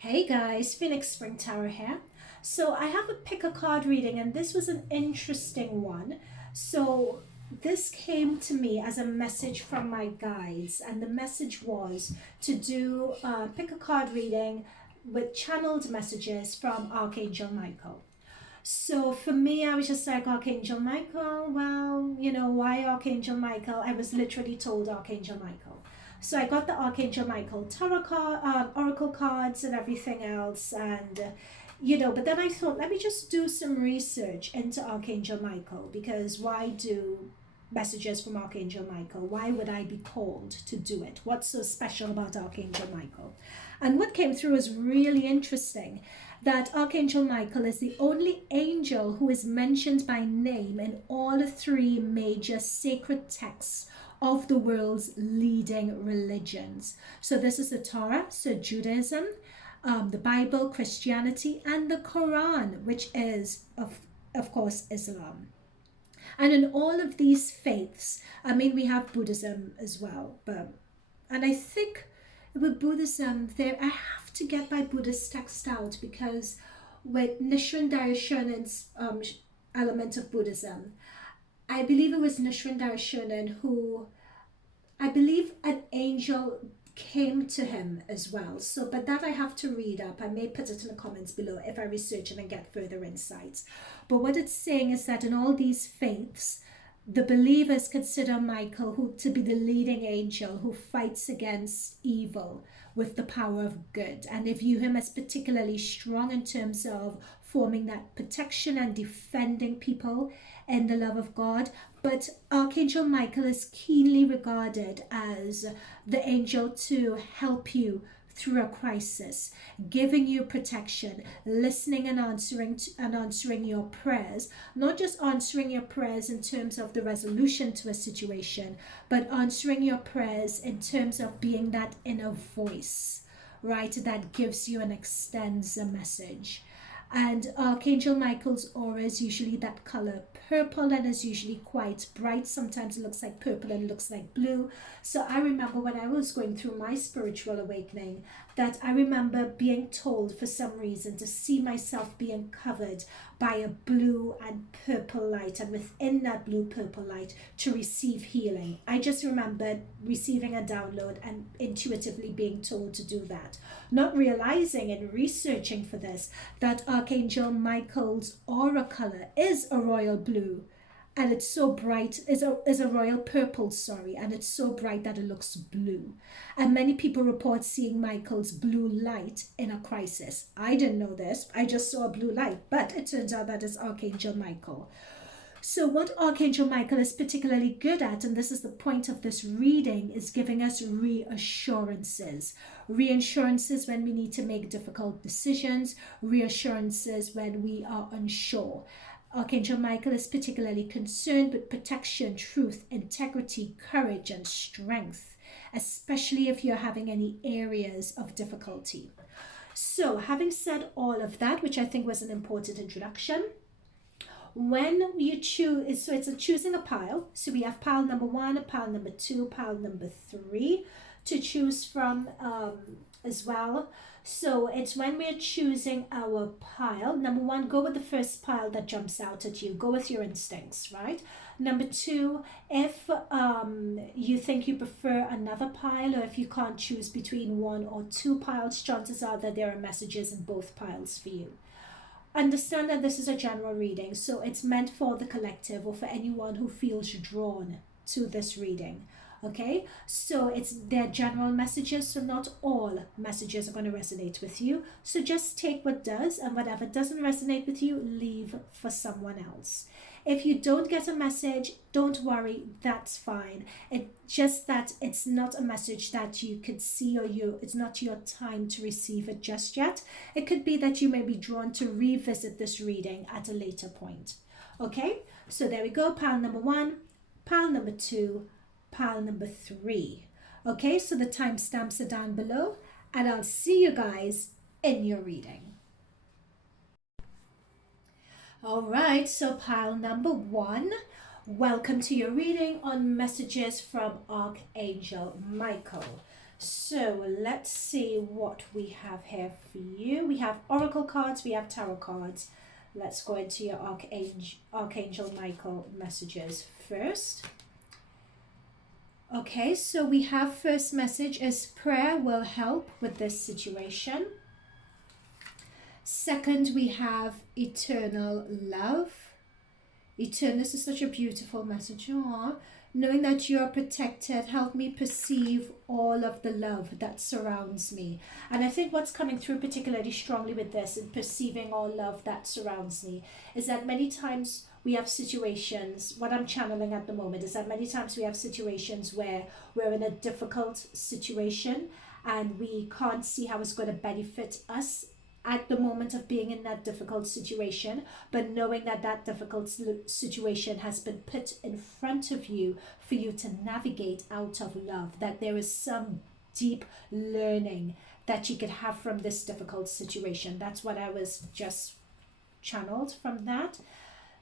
Hey guys, Phoenix Spring Tower here. So I have a pick a card reading, and this was an interesting one. So this came to me as a message from my guides, and the message was to do a pick a card reading with channeled messages from Archangel Michael. So for me, I was just like, Archangel Michael, well, why Archangel Michael? I was literally told Archangel Michael. So I got the Archangel Michael tarot card, oracle cards, and everything else, and but then I thought, let me just do some research into Archangel Michael, because why do messages from Archangel Michael? Why would I be called to do it? What's so special about Archangel Michael? And what came through is really interesting, that Archangel Michael is the only angel who is mentioned by name in all three major sacred texts of the world's leading religions. So this is the Torah, so Judaism, the Bible, Christianity, and the Quran, which is, of course, Islam. And in all of these faiths, I mean, we have Buddhism as well, and I think with Buddhism, there I have to get my Buddhist text out, because with Nichiren Daishonin's element of Buddhism, I believe it was Nichiren Daishonin who, I believe an angel came to him as well. So, but that I have to read up. I may put it in the comments below if I research it and get further insights. But what it's saying is that in all these faiths, the believers consider Michael to be the leading angel who fights against evil with the power of good. And they view him as particularly strong in terms of forming that protection and defending people in the love of God. But Archangel Michael is keenly regarded as the angel to help you through a crisis, giving you protection, listening and answering your prayers, not just answering your prayers in terms of the resolution to a situation, but answering your prayers in terms of being that inner voice, right, that gives you and extends a message. And Archangel Michael's aura is usually that color purple, and is usually quite bright. Sometimes it looks like purple and it looks like blue. So I remember when I was going through my spiritual awakening, that I remember being told for some reason to see myself being covered by a blue and purple light, and within that blue purple light to receive healing. I just remembered receiving a download and intuitively being told to do that, not realizing and researching for this that Archangel Michael's aura color is a royal blue, and it's so bright, is a royal purple, sorry, and it's so bright that it looks blue. And many people report seeing Michael's blue light in a crisis. I didn't know this, I just saw a blue light, but it turns out that is Archangel Michael. So what Archangel Michael is particularly good at, and this is the point of this reading, is giving us reassurances. Reassurances when we need to make difficult decisions, reassurances when we are unsure. Archangel Michael is particularly concerned with protection, truth, integrity, courage, and strength, especially if you're having any areas of difficulty. So having said all of that, which I think was an important introduction, when you choose, so it's choosing a pile. So we have pile number 1, pile number 2, pile number 3 to choose from as well. So it's when we're choosing our pile. Number 1, go with the first pile that jumps out at you. Go with your instincts, right? Number 2, if you think you prefer another pile, or if you can't choose between 1 or 2 piles, chances are that there are messages in both piles for you. Understand that this is a general reading, so it's meant for the collective or for anyone who feels drawn to this reading. Okay, so they're general messages, so not all messages are going to resonate with you. So just take what does, and whatever doesn't resonate with you, leave for someone else. If you don't get a message, don't worry, that's fine. It's just that it's not a message that you could see, or it's not your time to receive it just yet. It could be that you may be drawn to revisit this reading at a later point. Okay, so there we go, pile number 1, pile number 2, pile number 3. Okay, so the timestamps are down below, and I'll see you guys in your reading. All right, so pile number 1, welcome to your reading on messages from Archangel Michael. So let's see what we have here for you. We have oracle cards, we have tarot cards. Let's go into your Archangel Michael messages first. Okay, so we have first message is prayer will help with this situation. Second, we have eternal love. Eternal, this is such a beautiful message. Aww. Knowing that you are protected, help me perceive all of the love that surrounds me. And I think what's coming through particularly strongly with this and perceiving all love that surrounds me is that many times we have situations, what I'm channeling at the moment is that many times we have situations where we're in a difficult situation and we can't see how it's going to benefit us at the moment of being in that difficult situation, but knowing that that difficult situation has been put in front of you for you to navigate out of love, that there is some deep learning that you could have from this difficult situation. That's what I was just channeled from that.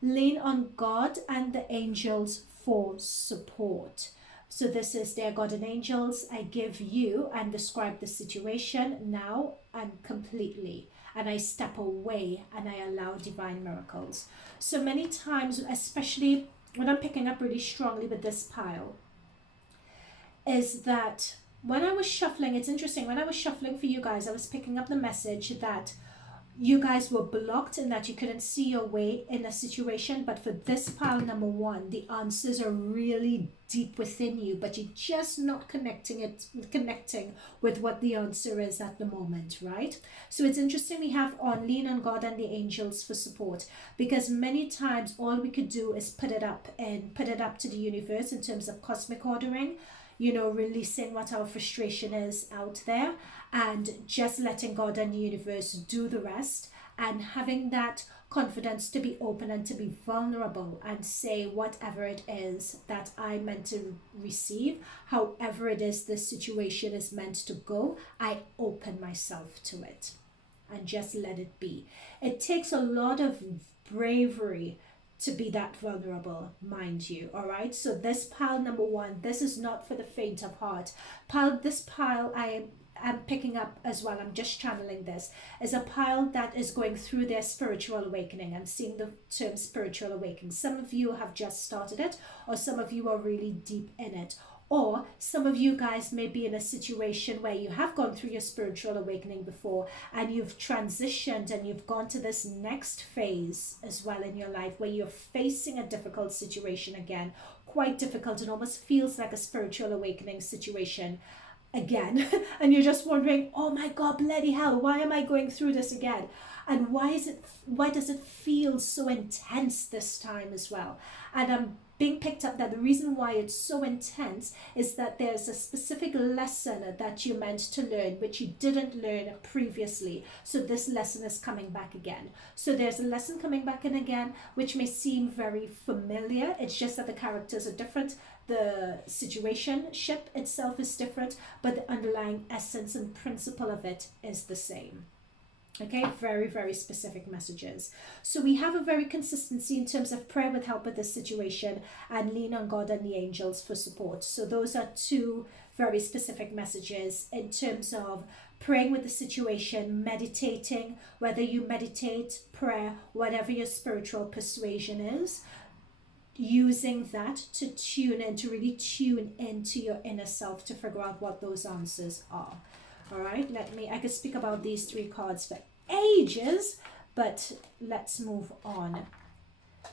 Lean on God and the angels for support. So this is, dear God and angels, I give you and describe the situation now and completely. And I step away and I allow divine miracles. So many times, especially when I'm picking up really strongly with this pile, is that when I was shuffling, it's interesting, when I was shuffling for you guys, I was picking up the message that you guys were blocked and that you couldn't see your way in a situation. But for this pile number one, the answers are really deep within you, but you're just not connecting with what the answer is at the moment, right? So it's interesting we have on lean on God and the angels for support, because many times all we could do is put it up to the universe in terms of cosmic ordering, you know, releasing what our frustration is out there and just letting God and the universe do the rest, and having that confidence to be open and to be vulnerable and say whatever it is that I'm meant to receive, however it is this situation is meant to go, I open myself to it and just let it be. It takes a lot of bravery to be that vulnerable, mind you. All right, so this pile number one, this is not for the faint of heart. This pile I am picking up as well, I'm just channeling this, is a pile that is going through their spiritual awakening. I'm seeing the term spiritual awakening. Some of you have just started it, or some of you are really deep in it. Or some of you guys may be in a situation where you have gone through your spiritual awakening before and you've transitioned and you've gone to this next phase as well in your life where you're facing a difficult situation again, quite difficult, and almost feels like a spiritual awakening situation again. And you're just wondering, oh my God, bloody hell, why am I going through this again? And why does it feel so intense this time as well? And I'm being picked up that the reason why it's so intense is that there's a specific lesson that you meant to learn which you didn't learn previously. So this lesson is coming back again. So there's a lesson coming back in again which may seem very familiar. It's just that the characters are different. The situationship itself is different, but the underlying essence and principle of it is the same. Okay, very, very specific messages. So we have a very consistency in terms of prayer with help with this situation and lean on God and the angels for support. So those are two very specific messages in terms of praying with the situation, meditating, whether you meditate, prayer, whatever your spiritual persuasion is, using that to tune in, to really tune into your inner self to figure out what those answers are. All right, I could speak about these three cards for ages, but let's move on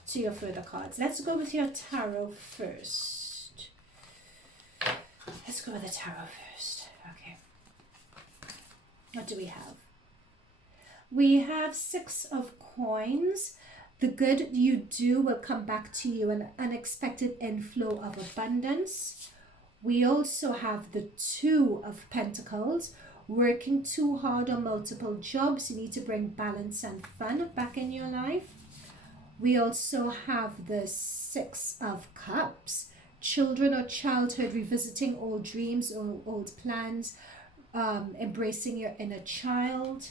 to your further cards. Let's go with your tarot first. Let's go with the tarot first. Okay. What do we have? We have Six of Coins. The good you do will come back to you, an unexpected inflow of abundance. We also have the Two of Pentacles. Working too hard on multiple jobs, you need to bring balance and fun back in your life. We also have the Six of Cups. Children or childhood, revisiting old dreams or old plans, embracing your inner child.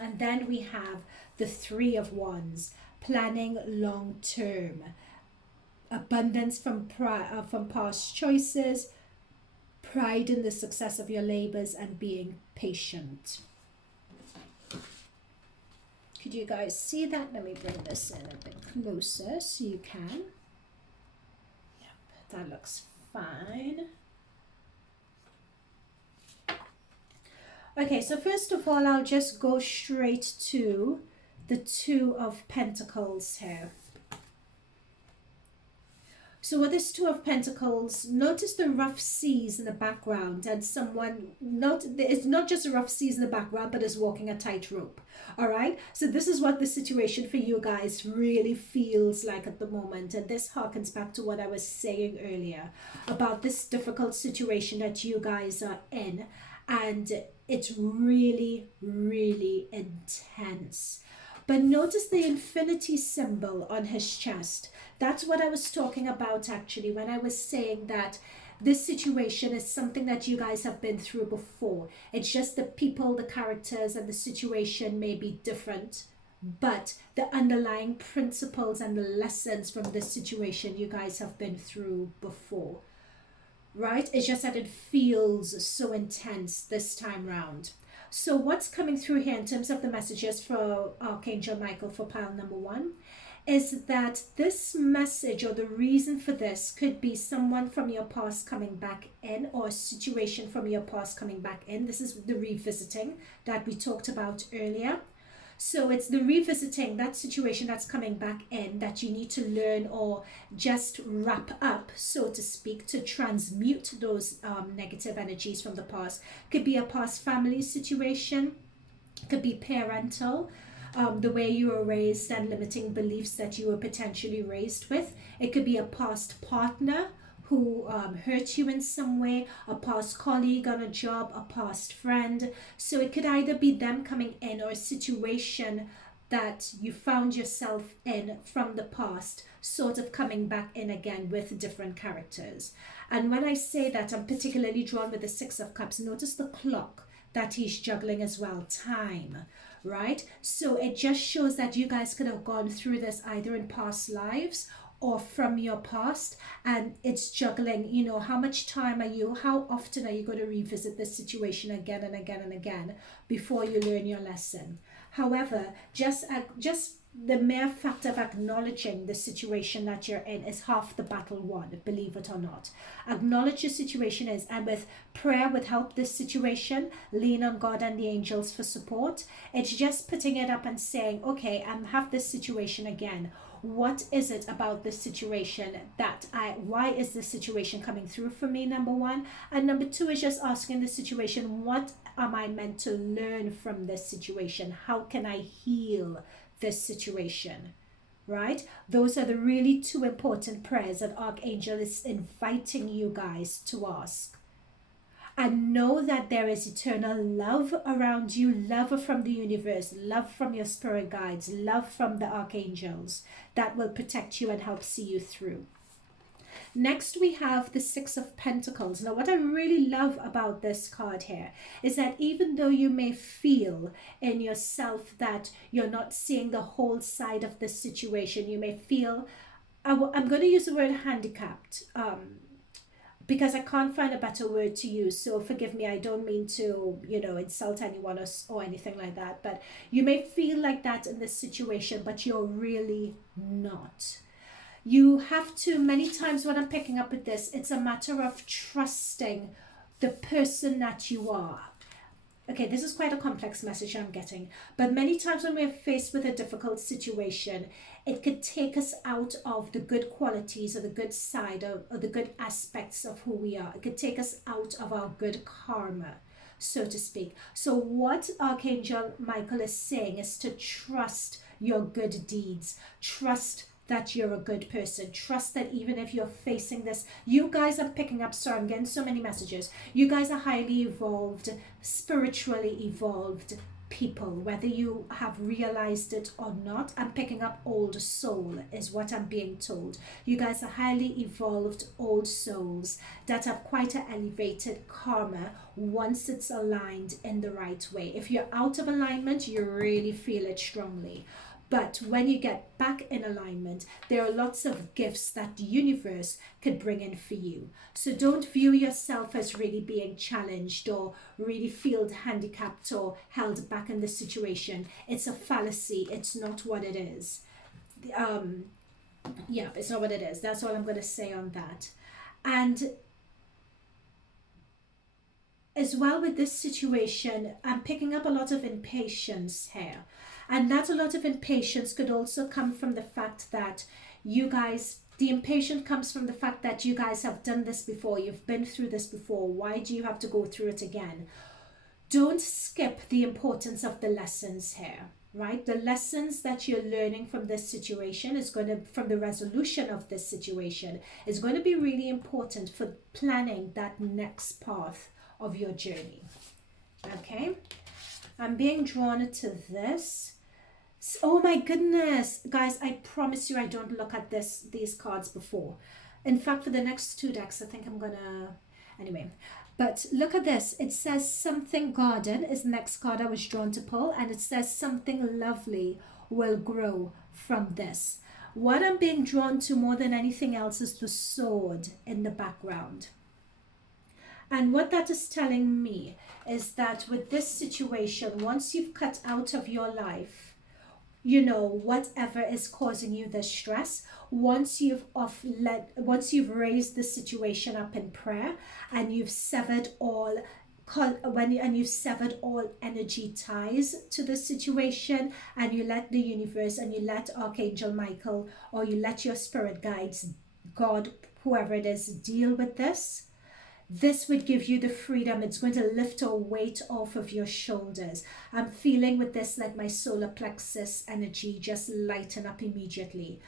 And then we have the Three of Wands, planning long term. Abundance from past choices, pride in the success of your labors and being patient. Could you guys see that? Let me bring this in a bit closer so you can. Yep, that looks fine. Okay, so first of all, I'll just go straight to the Two of Pentacles here. So with this Two of Pentacles, notice the rough seas in the background, and someone, it's not just a rough seas in the background, but is walking a tightrope. All right, so this is what the situation for you guys really feels like at the moment, and this harkens back to what I was saying earlier about this difficult situation that you guys are in, and it's really, really intense. But notice the infinity symbol on his chest. That's what I was talking about actually when I was saying that this situation is something that you guys have been through before. It's just the people, the characters, and the situation may be different, but the underlying principles and the lessons from this situation you guys have been through before. Right? It's just that it feels so intense this time round. So what's coming through here in terms of the messages for Archangel Michael for pile number 1 is that this message, or the reason for this, could be someone from your past coming back in, or a situation from your past coming back in. This is the revisiting that we talked about earlier. So it's the revisiting, that situation that's coming back in, that you need to learn or just wrap up, so to speak, to transmute those negative energies from the past. Could be a past family situation, could be parental, the way you were raised and limiting beliefs that you were potentially raised with. It could be a past partner who hurt you in some way, a past colleague on a job, a past friend. So it could either be them coming in, or a situation that you found yourself in from the past sort of coming back in again with different characters. And when I say that, I'm particularly drawn with the Six of Cups. Notice the clock that he's juggling as well, time, right? So it just shows that you guys could have gone through this either in past lives or from your past, and it's juggling, you know, how much time are you, how often are you going to revisit this situation again and again and again before you learn your lesson. However, just the mere fact of acknowledging the situation that you're in is half the battle won, believe it or not. Acknowledge your situation is, and with prayer would help this situation. Lean on God and the angels for support. It's just putting it up and saying, okay, I have this situation again. What is it about this situation why is this situation coming through for me, number 1? And number 2 is just asking the situation, what am I meant to learn from this situation? How can I heal this situation? Right? Those are the really 2 important prayers that Archangel is inviting you guys to ask. And know that there is eternal love around you, love from the universe, love from your spirit guides, love from the archangels that will protect you and help see you through. Next, we have the Six of Pentacles. Now, what I really love about this card here is that even though you may feel in yourself that you're not seeing the whole side of the situation, you may feel, I'm going to use the word handicapped, because I can't find a better word to use, so forgive me. I don't mean to, insult anyone or anything like that, but you may feel like that in this situation, but you're really not. You have to, many times when I'm picking up with this, it's a matter of trusting the person that you are. Okay, this is quite a complex message I'm getting, but many times when we're faced with a difficult situation, it could take us out of the good qualities or the good side or the good aspects of who we are. It could take us out of our good karma, so to speak. So what Archangel Michael is saying is to trust your good deeds. Trust that you're a good person. Trust that even if you're facing this, you guys are picking up, sorry, I'm getting so many messages. You guys are highly evolved, spiritually evolved people, whether you have realized it or not. I'm picking up old soul is what I'm being told. You guys are highly evolved old souls that have quite an elevated karma once it's aligned in the right way. If you're out of alignment, you really feel it strongly. But when you get back in alignment, there are lots of gifts that the universe could bring in for you. So don't view yourself as really being challenged or really feel handicapped or held back in this situation. It's a fallacy. It's not what it is. Yeah, it's not what it is. That's all I'm going to say on that. And as well with this situation, I'm picking up a lot of impatience here. And that a lot of impatience could also come from the fact that you guys, the impatience comes from the fact that you guys have done this before, you've been through this before. Why do you have to go through it again? Don't skip the importance of the lessons here, right? The lessons that you're learning from this situation is going to, from the resolution of this situation, is going to be really important for planning that next path of your journey. Okay, I'm being drawn to this. Oh my goodness, guys, I promise you I don't look at these cards before. In fact, for the next two decks, I think I'm gonna, anyway. But look at this. It says something garden is the next card I was drawn to pull, and it says something lovely will grow from this. What I'm being drawn to more than anything else is the sword in the background. And what that is telling me is that with this situation, once you've cut out of your life, you know, whatever is causing you the stress, once you've raised the situation up in prayer and you've severed all you've severed all energy ties to the situation, and you let the universe and you let Archangel Michael or you let your spirit guides, God, whoever it is, deal with this. This would give you the freedom. It's going to lift a weight off of your shoulders. I'm feeling with this like my solar plexus energy just lighten up immediately.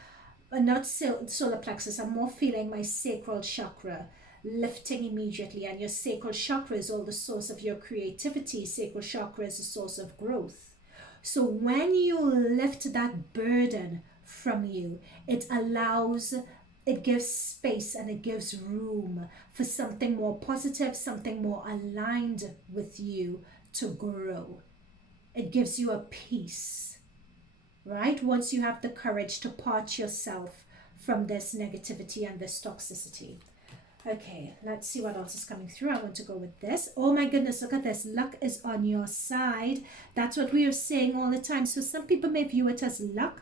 Not solar plexus, I'm more feeling my sacral chakra lifting immediately. And your sacral chakra is all the source of your creativity. Sacral chakra is the source of growth. So when you lift that burden from you, it gives space and it gives room for something more positive, something more aligned with you to grow. It gives you a peace, right? Once you have the courage to part yourself from this negativity and this toxicity. Okay, let's see what else is coming through. I want to go with this. Oh my goodness, look at this. Luck is on your side. That's what we are saying all the time. So some people may view it as luck.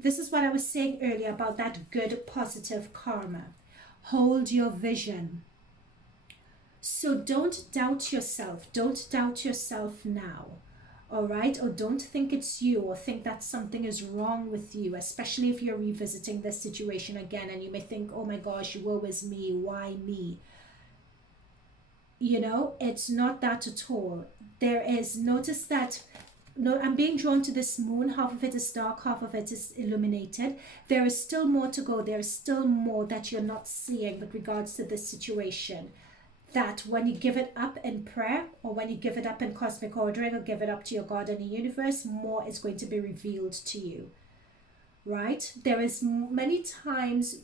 This is what I was saying earlier about that good positive karma. Hold your vision. So don't doubt yourself. Don't doubt yourself now. All right? Or don't think it's you or think that something is wrong with you, especially if you're revisiting this situation again and you may think, oh my gosh, woe is me. Why me? You know, it's not that at all. Notice that. No, I'm being drawn to this moon. Half of it is dark, half of it is illuminated. There is still more to go. There is still more that you're not seeing with regards to this situation. That when you give it up in prayer, or when you give it up in cosmic ordering, or give it up to your God and the universe, more is going to be revealed to you. Right? There is many times,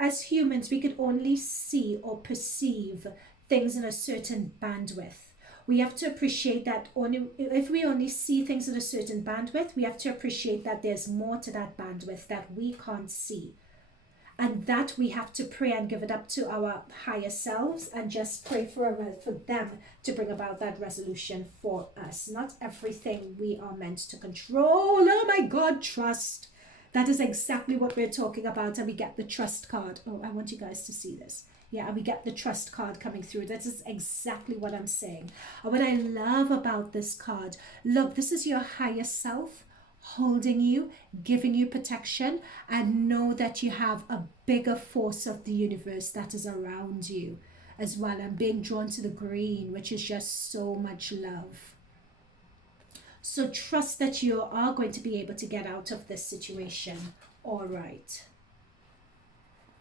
as humans, we could only see or perceive things in a certain bandwidth. We have to appreciate that if we only see things in a certain bandwidth, we have to appreciate that there's more to that bandwidth that we can't see. And that we have to pray and give it up to our higher selves and just pray for them to bring about that resolution for us. Not everything we are meant to control. Oh my God, trust. That is exactly what we're talking about. And we get the trust card. Oh, I want you guys to see this. Yeah, and we get the trust card coming through. That is exactly what I'm saying. And what I love about this card, look, this is your higher self holding you, giving you protection, and know that you have a bigger force of the universe that is around you as well. I'm being drawn to the green, which is just so much love. So trust that you are going to be able to get out of this situation. All right.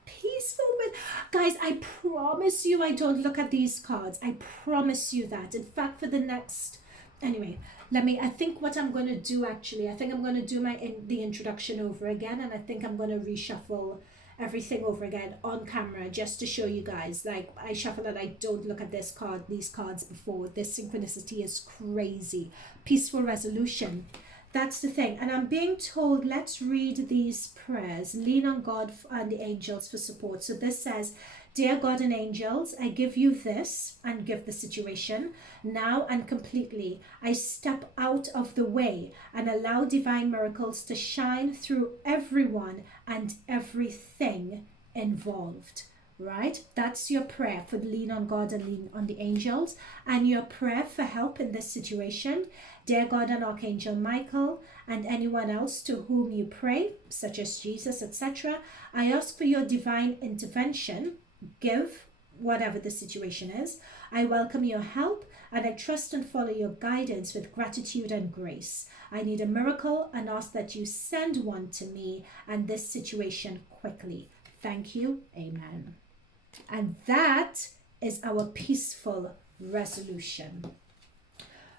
Peaceful with guys, I promise you I don't look at these cards. I promise you that. In fact, for the next anyway, I think what I'm going to do actually, I think I'm going to do the introduction over again, and I think I'm going to reshuffle everything over again on camera just to show you guys. Like, I shuffle it, I don't look at these cards before. This synchronicity is crazy. Peaceful resolution. That's the thing. And I'm being told, let's read these prayers. Lean on God and the angels for support. So this says, Dear God and angels, I give you this, and give the situation now and completely. I step out of the way and allow divine miracles to shine through everyone and everything involved. Right? That's your prayer for lean on God and lean on the angels. And your prayer for help in this situation. Dear God and Archangel Michael and anyone else to whom you pray, such as Jesus, etc., I ask for your divine intervention. Give whatever the situation is. I welcome your help and I trust and follow your guidance with gratitude and grace. I need a miracle and ask that you send one to me and this situation quickly. Thank you. Amen. And that is our peaceful resolution.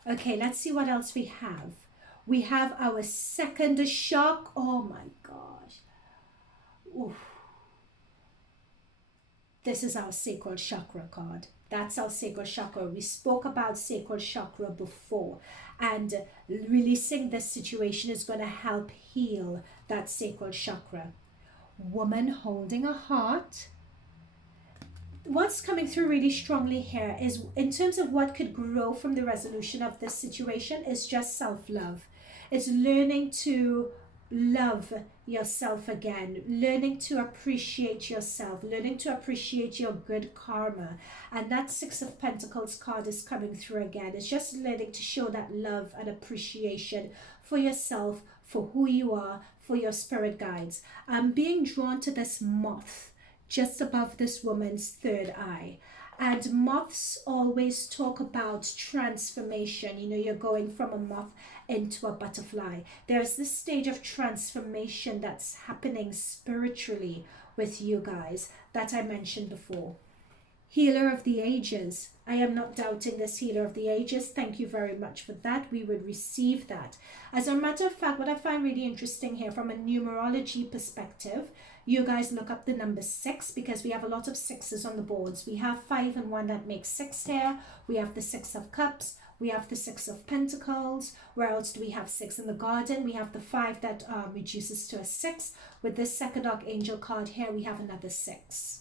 Okay, let's see what else we have. We have our second shock. Oh my gosh. Oof. This is our sacral chakra card. That's our sacral chakra. We spoke about sacral chakra before, and releasing this situation is going to help heal that sacral chakra. Woman holding a heart. What's coming through really strongly here is, in terms of what could grow from the resolution of this situation, is just self-love. It's learning to love yourself again, learning to appreciate yourself, learning to appreciate your good karma. And that Six of Pentacles card is coming through again. It's just learning to show that love and appreciation for yourself, for who you are, for your spirit guides. I'm being drawn to this moth just above this woman's third eye. And moths always talk about transformation. You know, you're going from a moth into a butterfly. There's this stage of transformation that's happening spiritually with you guys that I mentioned before. Healer of the ages. I am not doubting this healer of the ages. Thank you very much for that. We would receive that. As a matter of fact, what I find really interesting here from a numerology perspective, you guys look up the number 6 because we have a lot of 6s on the boards. We have 5 and 1 that makes 6 here. We have the 6 of Cups. We have the 6 of Pentacles. Where else do we have 6 in the garden? We have the 5 that reduces to a 6. With this second Archangel card here, we have another 6.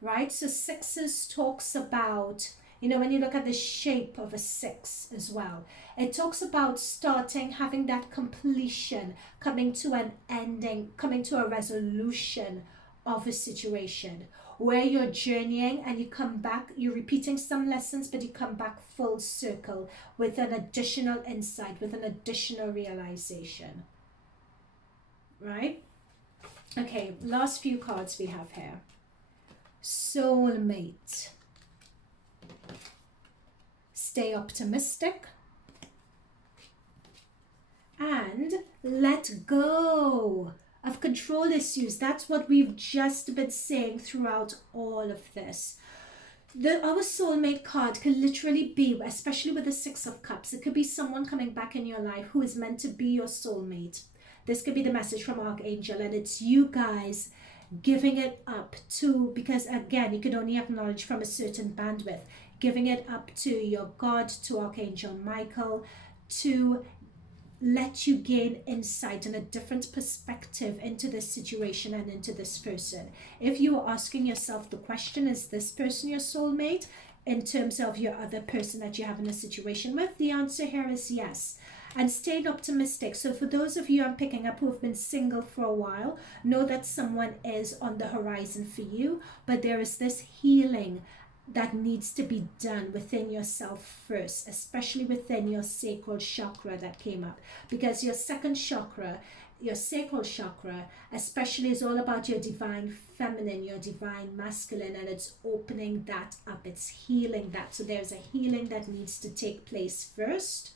Right? So 6s talks about, you know, when you look at the shape of a 6 as well, it talks about starting, having that completion, coming to an ending, coming to a resolution of a situation where you're journeying and you come back, you're repeating some lessons, but you come back full circle with an additional insight, with an additional realization. Right? Okay, last few cards we have here. Soulmate. Stay optimistic and let go of control issues. That's what we've just been saying throughout all of this. Our soulmate card can literally be, especially with the 6 of Cups, it could be someone coming back in your life who is meant to be your soulmate. This could be the message from Archangel, and it's you guys giving it up to, because again, you can only acknowledge from a certain bandwidth, giving it up to your God, to Archangel Michael, to let you gain insight and a different perspective into this situation and into this person. If you are asking yourself the question, is this person your soulmate, in terms of your other person that you have in a situation with, the answer here is yes. And staying optimistic. So for those of you I'm picking up who have been single for a while, know that someone is on the horizon for you, but there is this healing that needs to be done within yourself first, especially within your sacral chakra that came up, because your second chakra, your sacral chakra especially, is all about your divine feminine, your divine masculine, and it's opening that up, it's healing that. So there's a healing that needs to take place first,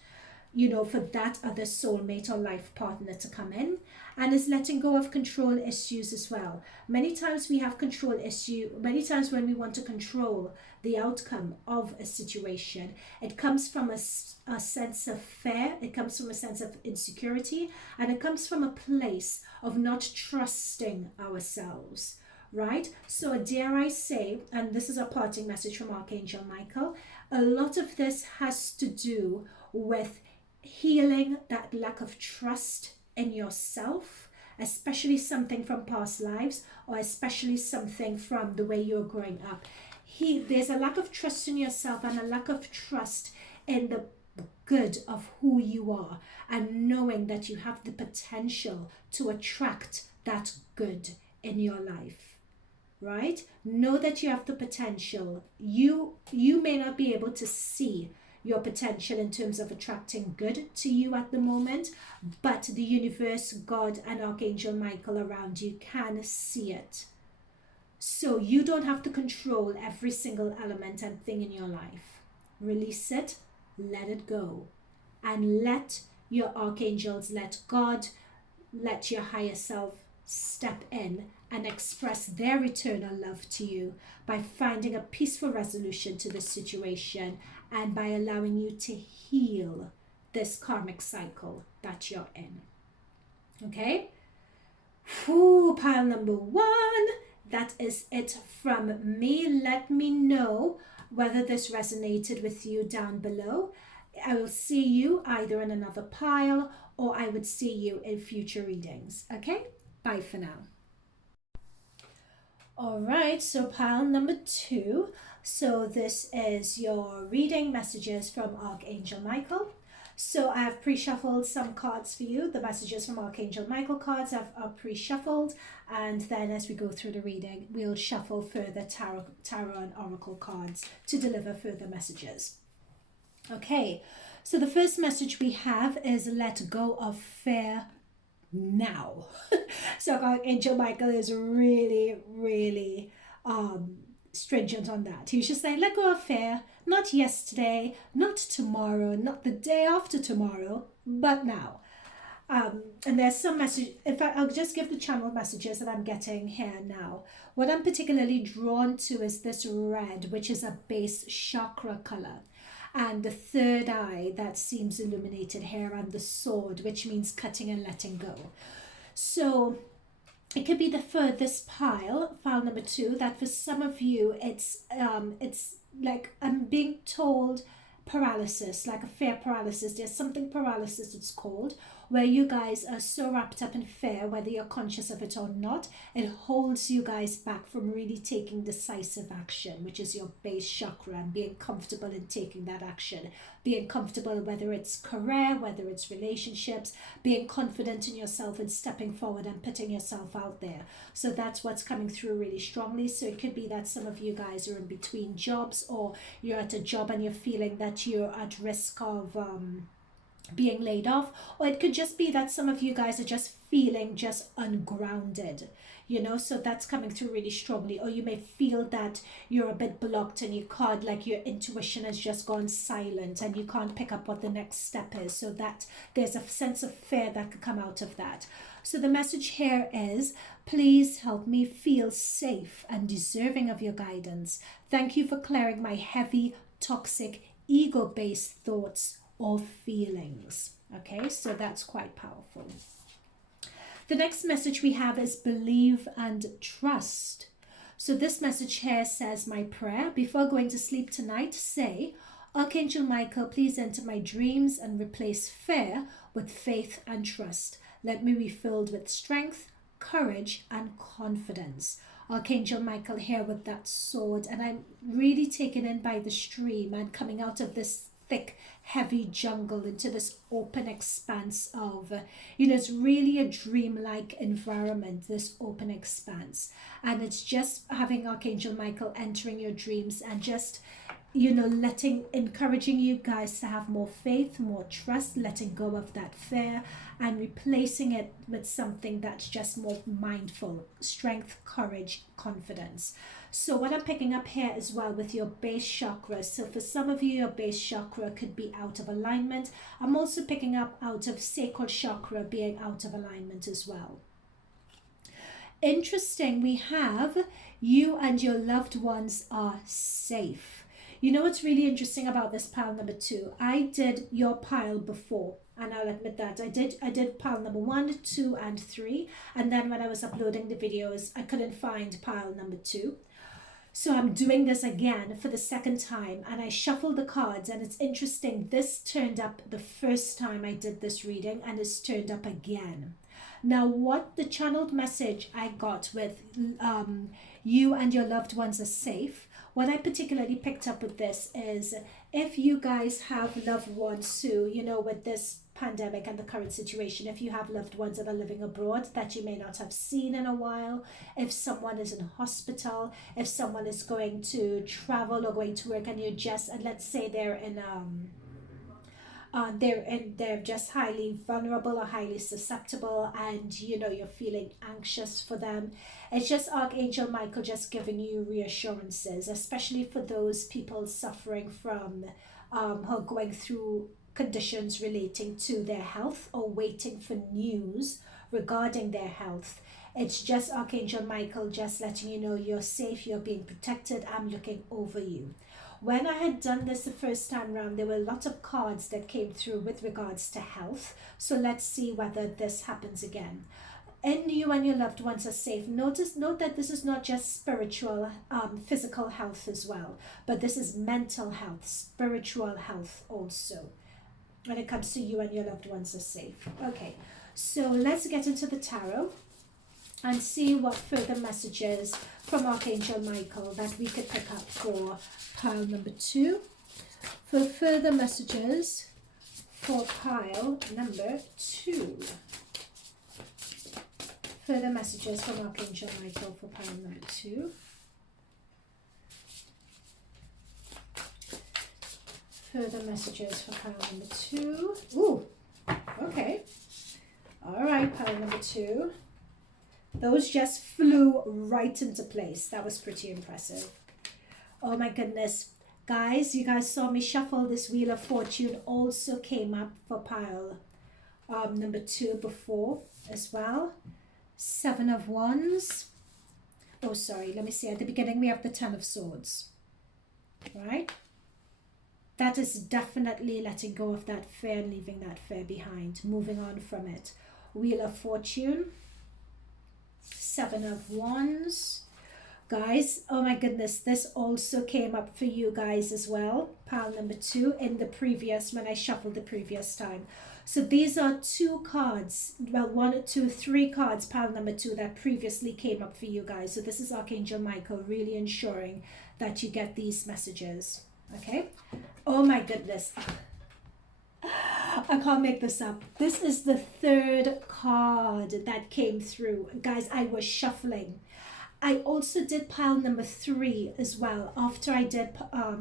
you know, for that other soulmate or life partner to come in, and is letting go of control issues as well. Many times we have control issue, many times when we want to control the outcome of a situation, it comes from a sense of fear, it comes from a sense of insecurity, and it comes from a place of not trusting ourselves. Right? So dare I say, and this is a parting message from Archangel Michael, a lot of this has to do with healing that lack of trust in yourself, especially something from past lives, or especially something from the way you're growing up. There's a lack of trust in yourself and a lack of trust in the good of who you are, and knowing that you have the potential to attract that good in your life. Right? Know that you have the potential. You may not be able to see your potential in terms of attracting good to you at the moment, but the universe, God, and Archangel Michael around you can see it. So you don't have to control every single element and thing in your life. Release it, let it go, and let your archangels, let God, let your higher self step in and express their eternal love to you by finding a peaceful resolution to this situation and by allowing you to heal this karmic cycle that you're in. Okay? Whew, pile number 1. That is it from me. Let me know whether this resonated with you down below. I will see you either in another pile, or I would see you in future readings. Okay? Bye for now. Alright, so pile number 2. So this is your reading messages from Archangel Michael. So I have pre-shuffled some cards for you. The messages from Archangel Michael cards are pre-shuffled, and then as we go through the reading, we'll shuffle further tarot and oracle cards to deliver further messages. Okay, so the first message we have is let go of fear now. So Archangel Michael is really stringent on that. He's just saying, let go of fear, not yesterday, not tomorrow, not the day after tomorrow, but now. And there's some message. In fact, I'll just give the channel messages that I'm getting here now. What I'm particularly drawn to is this red, which is a base chakra color, and the third eye that seems illuminated here, and the sword, which means cutting and letting go. So it could be this pile number 2, that for some of you it's like I'm being told paralysis, like a fear paralysis. There's something paralysis it's called, where you guys are so wrapped up in fear, whether you're conscious of it or not, it holds you guys back from really taking decisive action, which is your base chakra, and being comfortable in taking that action, being comfortable, whether it's career, whether it's relationships, being confident in yourself and stepping forward and putting yourself out there. So that's what's coming through really strongly. So it could be that some of you guys are in between jobs, or you're at a job and you're feeling that you're at risk of being laid off, or it could just be that some of you guys are just feeling just ungrounded, so that's coming through really strongly. Or you may feel that you're a bit blocked and you can't, like your intuition has just gone silent and you can't pick up what the next step is, so that there's a sense of fear that could come out of that. So the message here is, please help me feel safe and deserving of your guidance. Thank you for clearing my heavy, toxic, ego-based thoughts or feelings. Okay, so that's quite powerful. The next message we have is believe and trust. So this message here says, my prayer before going to sleep tonight, say, Archangel Michael, please enter my dreams and replace fear with faith and trust. Let me be filled with strength, courage, and confidence. Archangel Michael here with that sword, and I'm really taken in by the stream and coming out of this thick, heavy jungle into this open expanse of, it's really a dreamlike environment, this open expanse. And it's just having Archangel Michael entering your dreams and just, encouraging you guys to have more faith, more trust, letting go of that fear and replacing it with something that's just more mindful, strength, courage, confidence. So what I'm picking up here as well with your base chakra, so for some of you, your base chakra could be out of alignment. I'm also picking up out of sacral chakra being out of alignment as well. Interesting, we have you and your loved ones are safe. What's really interesting about this pile number 2? I did your pile before, and I'll admit that I did pile number 1, 2, and 3, and then when I was uploading the videos, I couldn't find pile number 2. So I'm doing this again for the second time, and I shuffle the cards, and it's interesting. This turned up the first time I did this reading, and it's turned up again. Now, what the channeled message I got with you and your loved ones are safe, what I particularly picked up with this is if you guys have loved ones who, you know, with this pandemic and the current situation, if you have loved ones that are living abroad that you may not have seen in a while, if someone is in hospital, if someone is going to travel or going to work, and you just, and let's say they're just highly vulnerable or highly susceptible, and you know you're feeling anxious for them. It's just Archangel Michael just giving you reassurances, especially for those people suffering from or going through conditions relating to their health or waiting for news regarding their health. It's just Archangel Michael just letting you know you're safe, you're being protected, I'm looking over you. When I had done this the first time round, there were a lot of cards that came through with regards to health. So let's see whether this happens again. And you and your loved ones are safe. Note that this is not just spiritual, physical health as well, but this is mental health, spiritual health also. When it comes to you and your loved ones are safe. Okay, so let's get into the tarot and see what further messages from Archangel Michael that we could pick up for pile number 2. For further messages for pile number 2. Further messages from Archangel Michael for pile number 2. Further messages for pile number 2. Ooh, okay. All right, pile number 2. Those just flew right into place. That was pretty impressive. Oh my goodness. Guys, you guys saw me shuffle. This Wheel of Fortune also came up for pile number 2 before as well. 7 of Wands. Oh, sorry. Let me see. At the beginning, we have the 10 of Swords. Right? That is definitely letting go of that fear and leaving that fear behind. Moving on from it. Wheel of Fortune. 7 of Wands. Guys, oh my goodness, this also came up for you guys as well. Pile number 2 in the previous, when I shuffled the previous time. So these are 2 cards, well 1, 2, 3 cards, pile number 2 that previously came up for you guys. So this is Archangel Michael really ensuring that you get these messages. Okay. Oh my goodness. I can't make this up. This is the 3rd card that came through. Guys, I was shuffling. I also did pile number 3 as well after I did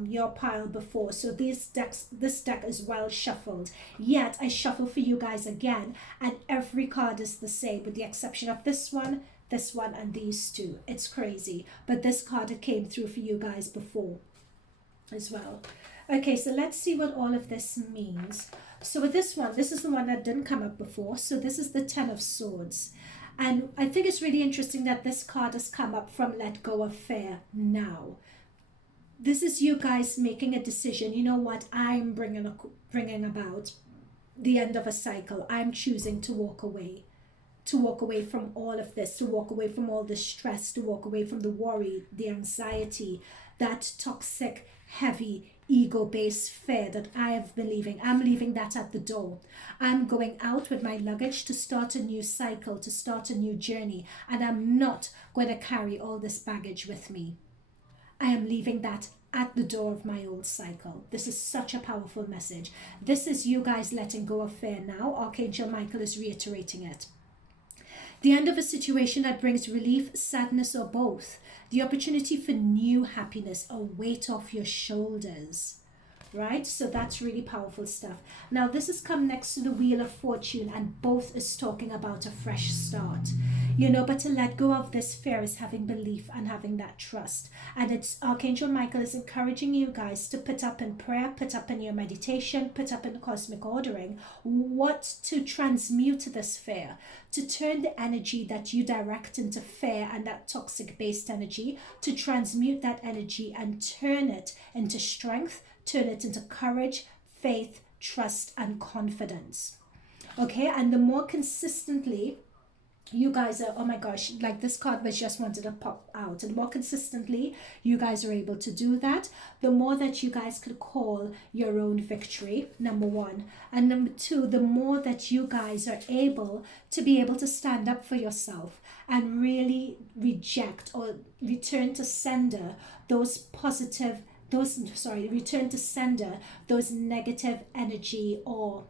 your pile before. So this deck is well shuffled. Yet I shuffle for you guys again, and every card is the same with the exception of this one, and these 2. It's crazy. But this card came through for you guys before as well. Okay, so let's see what all of this means. So with this one, this is the one that didn't come up before. So this is the 10 of Swords. And I think it's really interesting that this card has come up from Let Go of Fear now. This is you guys making a decision. You know what? I'm bringing about the end of a cycle. I'm choosing to walk away. To walk away from all of this. To walk away from all the stress. To walk away from the worry, the anxiety, that toxic, heavy, ego-based fear that I have been leaving. I'm leaving that at the door. I'm going out with my luggage to start a new cycle, to start a new journey, and I'm not going to carry all this baggage with me. I am leaving that at the door of my old cycle. This is such a powerful message. This is you guys letting go of fear now. Archangel Michael is reiterating it. The end of a situation that brings relief, sadness, or both. The opportunity for new happiness, a weight off your shoulders. Right? So that's really powerful stuff. Now this has come next to the Wheel of Fortune, and both is talking about a fresh start. You know, but to let go of this fear is having belief and having that trust. And it's Archangel Michael is encouraging you guys to put up in prayer, put up in your meditation, put up in cosmic ordering, what to transmute this fear, to turn the energy that you direct into fear and that toxic based energy, to transmute that energy and turn it into strength, turn it into courage, faith, trust, and confidence. Okay, and the more consistently you guys are, oh my gosh, like this card was just wanted to pop out, and more consistently you guys are able to do that, the more that you guys could call your own victory, number one. And number two, the more that you guys are able to be able to stand up for yourself and really reject or return to sender those positive, those, sorry, return to sender those negative energy or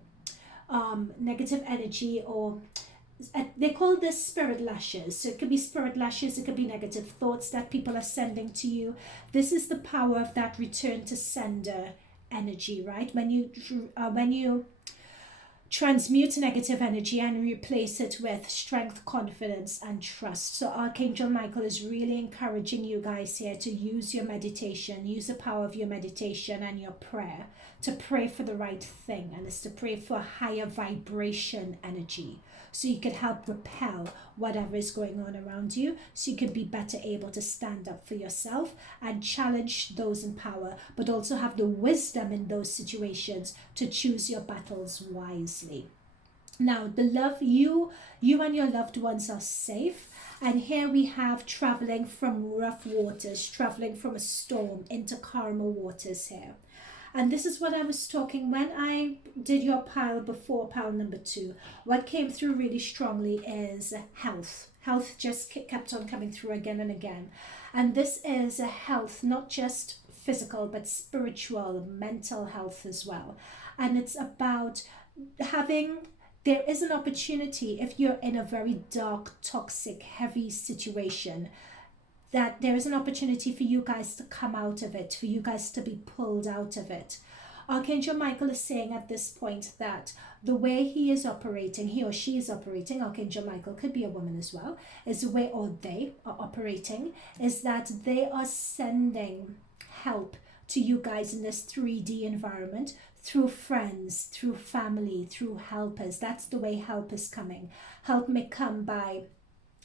negative energy, or they call this spirit lashes. So it could be spirit lashes, it could be negative thoughts that people are sending to you. This is the power of that return to sender energy, right? When you transmute negative energy and replace it with strength, confidence, and trust. So Archangel Michael is really encouraging you guys here to use your meditation, use the power of your meditation and your prayer to pray for the right thing, and it's to pray for higher vibration energy, so you can help repel whatever is going on around you, so you can be better able to stand up for yourself and challenge those in power, but also have the wisdom in those situations to choose your battles wisely. Now, the love, you and your loved ones are safe. And here we have traveling from rough waters, traveling from a storm into calmer waters here. And this is what I was talking when I did your pile before, pile number 2. What came through really strongly is health. Health just kept on coming through again and again. And this is a health, not just physical, but spiritual, mental health as well. And it's about having, there is an opportunity if you're in a very dark, toxic, heavy situation, that there is an opportunity for you guys to come out of it, for you guys to be pulled out of it. Archangel Michael is saying at this point that the way he is operating, he or she is operating, Archangel Michael could be a woman as well, is the way, or they are operating, is that they are sending help to you guys in this 3D environment through friends, through family, through helpers. That's the way help is coming. Help may come by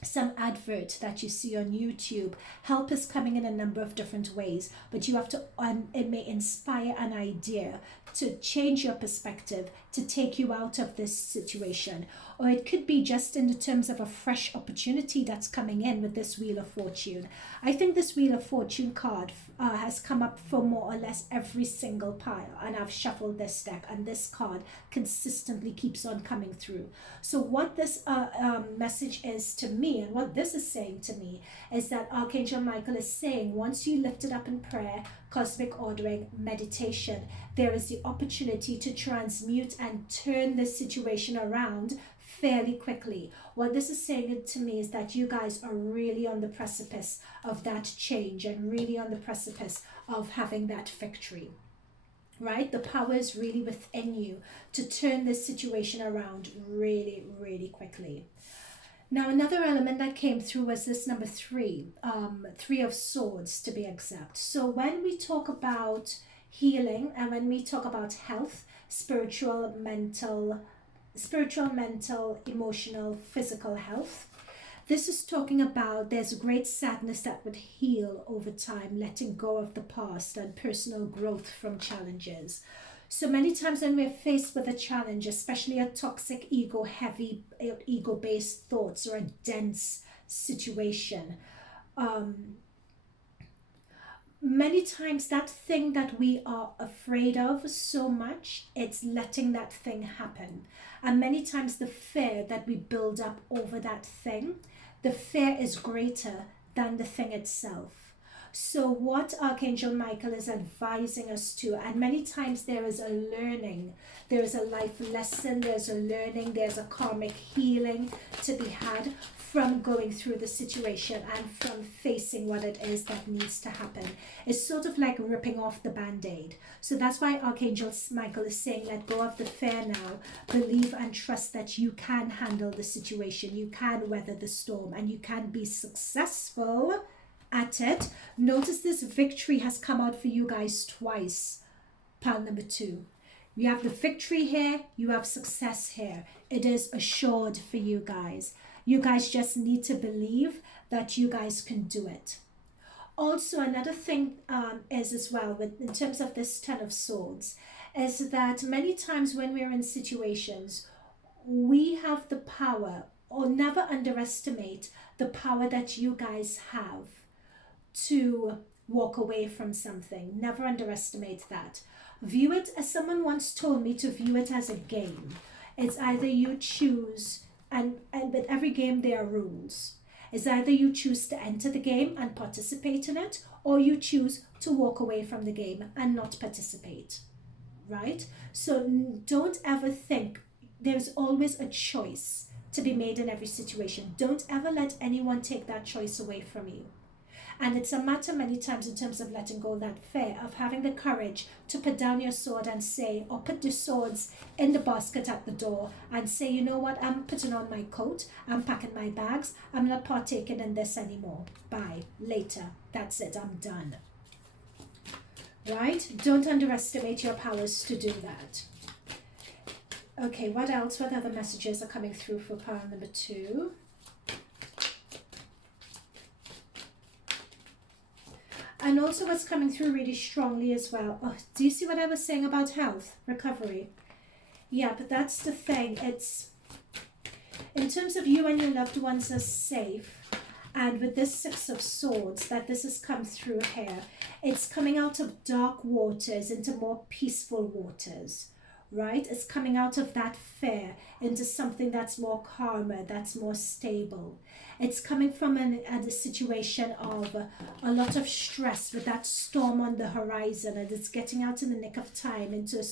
some advert that you see on YouTube. Help is coming in a number of different ways, but you have to, it may inspire an idea to change your perspective, to take you out of this situation. Or it could be just in the terms of a fresh opportunity that's coming in with this Wheel of Fortune. I think this Wheel of Fortune card has come up for more or less every single pile, and I've shuffled this deck, and this card consistently keeps on coming through. So what this message is to me, and what this is saying to me, is that Archangel Michael is saying, once you lift it up in prayer, cosmic ordering, meditation, there is the opportunity to transmute and turn this situation around fairly quickly. What this is saying to me is that you guys are really on the precipice of that change, and really on the precipice of having that victory. Right? The power is really within you to turn this situation around really, really quickly. Now, another element that came through was this number 3, 3 of Swords to be exact. So when we talk about healing, and when we talk about health, spiritual, mental, emotional, physical health, this is talking about there's a great sadness that would heal over time, letting go of the past and personal growth from challenges. So many times when we're faced with a challenge, especially a toxic, ego-heavy, ego-based thoughts, or a dense situation, many times that thing that we are afraid of so much, it's letting that thing happen. And many times the fear that we build up over that thing, the fear is greater than the thing itself. So what Archangel Michael is advising us to, and many times there is a learning, there is a life lesson, there's a learning, there's a karmic healing to be had from going through the situation and from facing what it is that needs to happen. It's sort of like ripping off the band-aid. So that's why Archangel Michael is saying, let go of the fear now, believe and trust that you can handle the situation, you can weather the storm, and you can be successful at it. Notice this victory has come out for you guys twice. Pile number 2. You have the victory here, you have success here. It is assured for you guys. You guys just need to believe that you guys can do it. Also, another thing is as well, in terms of this 10 of Swords, is that many times when we're in situations, we have the power, or never underestimate the power that you guys have to walk away from something. Never underestimate that. View it, as someone once told me, to view it as a game. It's either you choose, and with every game there are rules. It's either you choose to enter the game and participate in it, or you choose to walk away from the game and not participate, right? So don't ever think, there's always a choice to be made in every situation. Don't ever let anyone take that choice away from you. And it's a matter many times in terms of letting go of that fear, of having the courage to put down your sword and say, or put your swords in the basket at the door and say, you know what, I'm putting on my coat, I'm packing my bags, I'm not partaking in this anymore. Bye, later, that's it, I'm done. Right? Don't underestimate your powers to do that. Okay, what else? What other messages are coming through for pile number 2? And also what's coming through really strongly as well. Oh, do you see what I was saying about health, recovery? Yeah, but that's the thing. It's in terms of you and your loved ones are safe. And with this 6 of Swords, that this has come through here, it's coming out of dark waters into more peaceful waters, right? It's coming out of that fear into something that's more calmer, that's more stable. It's coming from a situation of a lot of stress with that storm on the horizon, and it's getting out in the nick of time into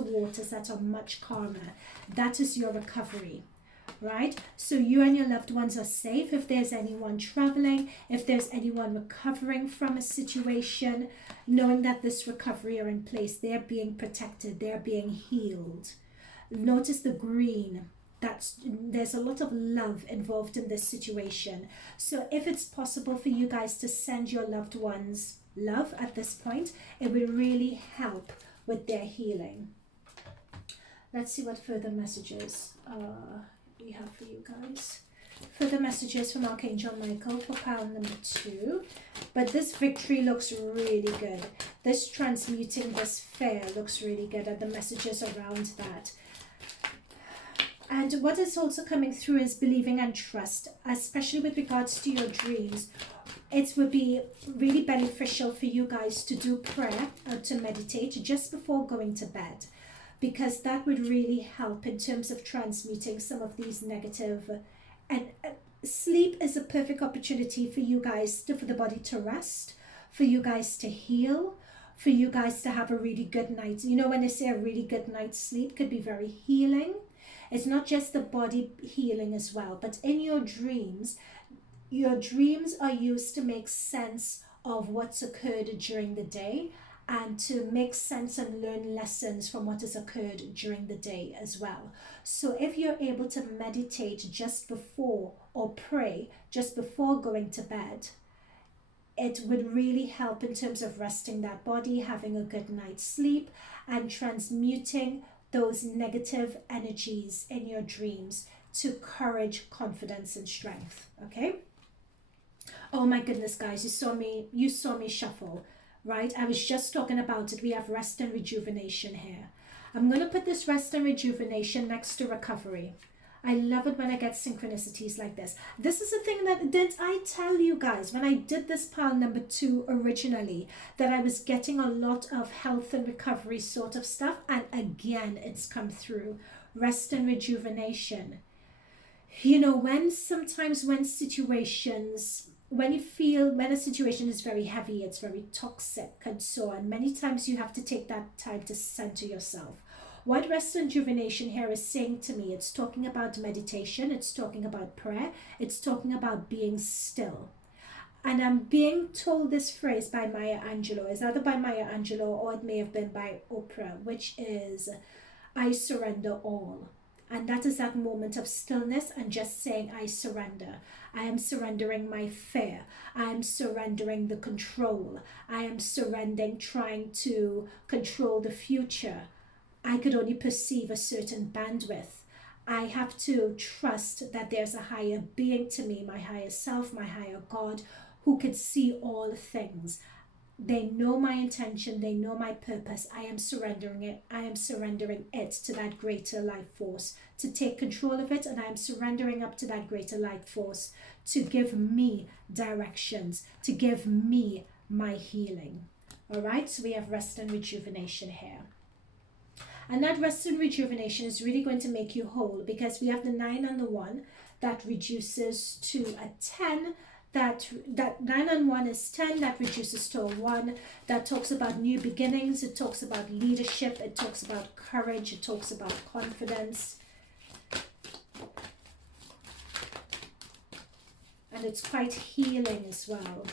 waters that are much calmer. That is your recovery, right? So you and your loved ones are safe. If there's anyone traveling, if there's anyone recovering from a situation, knowing that this recovery are in place, they're being protected, they're being healed. Notice the green. There's a lot of love involved in this situation. So if it's possible for you guys to send your loved ones love at this point, it will really help with their healing. Let's see what further messages we have for you guys. Further messages from Archangel Michael for pile number 2. But this victory looks really good. This transmuting this fear looks really good, and the messages around that. And what is also coming through is believing and trust, especially with regards to your dreams. It would be really beneficial for you guys to do prayer or to meditate just before going to bed, because that would really help in terms of transmuting some of these negative. And sleep is a perfect opportunity for you guys, for the body to rest, for you guys to heal, for you guys to have a really good night. You know, when they say a really good night's sleep could be very healing. It's not just the body healing as well, but in your dreams are used to make sense of what's occurred during the day, and to make sense and learn lessons from what has occurred during the day as well. So if you're able to meditate just before, or pray just before going to bed, it would really help in terms of resting that body, having a good night's sleep, and transmuting those negative energies in your dreams to courage, confidence, and strength. Okay? Oh my goodness, guys, you saw me shuffle, right? I was just talking about it. We have rest and rejuvenation here. I'm going to put this rest and rejuvenation next to recovery. I love it when I get synchronicities like this. This is a thing that, did I tell you guys when I did this pile number 2 originally, that I was getting a lot of health and recovery sort of stuff? And again, it's come through. Rest and rejuvenation. You know, sometimes when a situation is very heavy, it's very toxic and so on, many times you have to take that time to center yourself. What rest and rejuvenation here is saying to me, it's talking about meditation, it's talking about prayer, it's talking about being still. And I'm being told this phrase by Maya Angelou. It's either by Maya Angelou or it may have been by Oprah, which is, I surrender all. And that is that moment of stillness and just saying, I surrender. I am surrendering my fear. I am surrendering the control. I am surrendering trying to control the future. I could only perceive a certain bandwidth. I have to trust that there's a higher being to me, my higher self, my higher God, who could see all things. They know my intention. They know my purpose. I am surrendering it. I am surrendering it to that greater life force to take control of it. And I am surrendering up to that greater life force to give me directions, to give me my healing. All right, so we have rest and rejuvenation here. And that rest and rejuvenation is really going to make you whole, because we have the 9 and the 1 that reduces to a 10. That 9 and 1 is 10, that reduces to a 1. That talks about new beginnings. It talks about leadership. It talks about courage. It talks about confidence. And it's quite healing as well.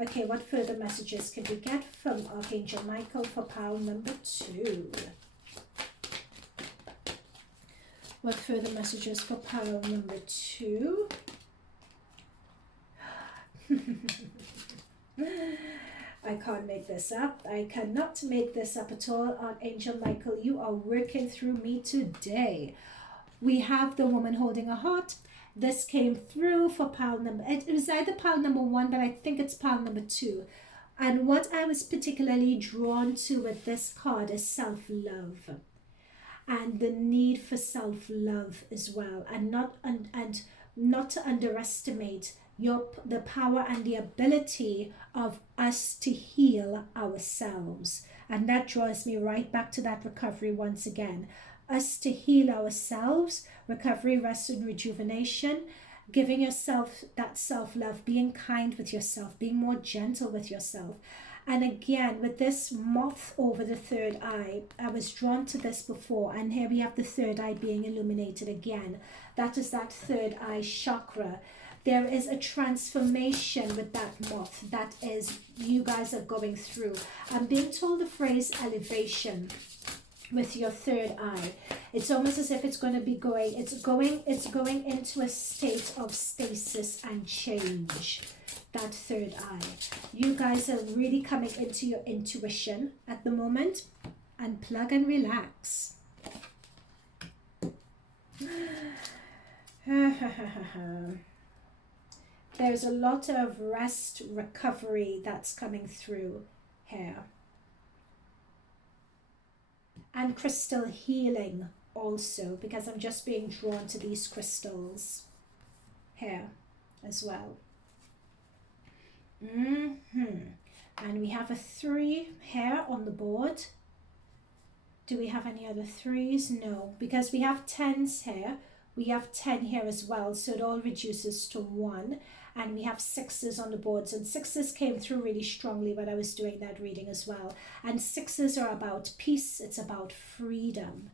Okay, what further messages can we get from Archangel Michael for pile number 2? What further messages for pile number 2? I can't make this up. I cannot make this up at all. Archangel Michael, you are working through me today. We have the woman holding a heart. This came through for pile number, it was either pile number 1, but I think it's pile number 2. And what I was particularly drawn to with this card is self-love. And the need for self-love as well. And not to underestimate the power and the ability of us to heal ourselves. And that draws me right back to that recovery once again. Us to heal ourselves, recovery, rest and rejuvenation, giving yourself that self-love, being kind with yourself, being more gentle with yourself. And again, with this moth over the third eye, I was drawn to this before, and here we have the third eye being illuminated again. That is that third eye chakra. There is a transformation with that moth that is you guys are going through. I'm being told the phrase elevation with your third eye. It's almost as if it's going to be going into a state of stasis and change. That third eye. You guys are really coming into your intuition at the moment. Unplug and relax. There's a lot of rest, recovery that's coming through here. And crystal healing also, because I'm just being drawn to these crystals here as well. And we have a 3 here on the board. Do we have any other 3s? No, because we have 10s here. We have 10 here as well, so it all reduces to 1. And we have 6s on the boards, and 6s came through really strongly when I was doing that reading as well. And 6s are about peace, it's about freedom,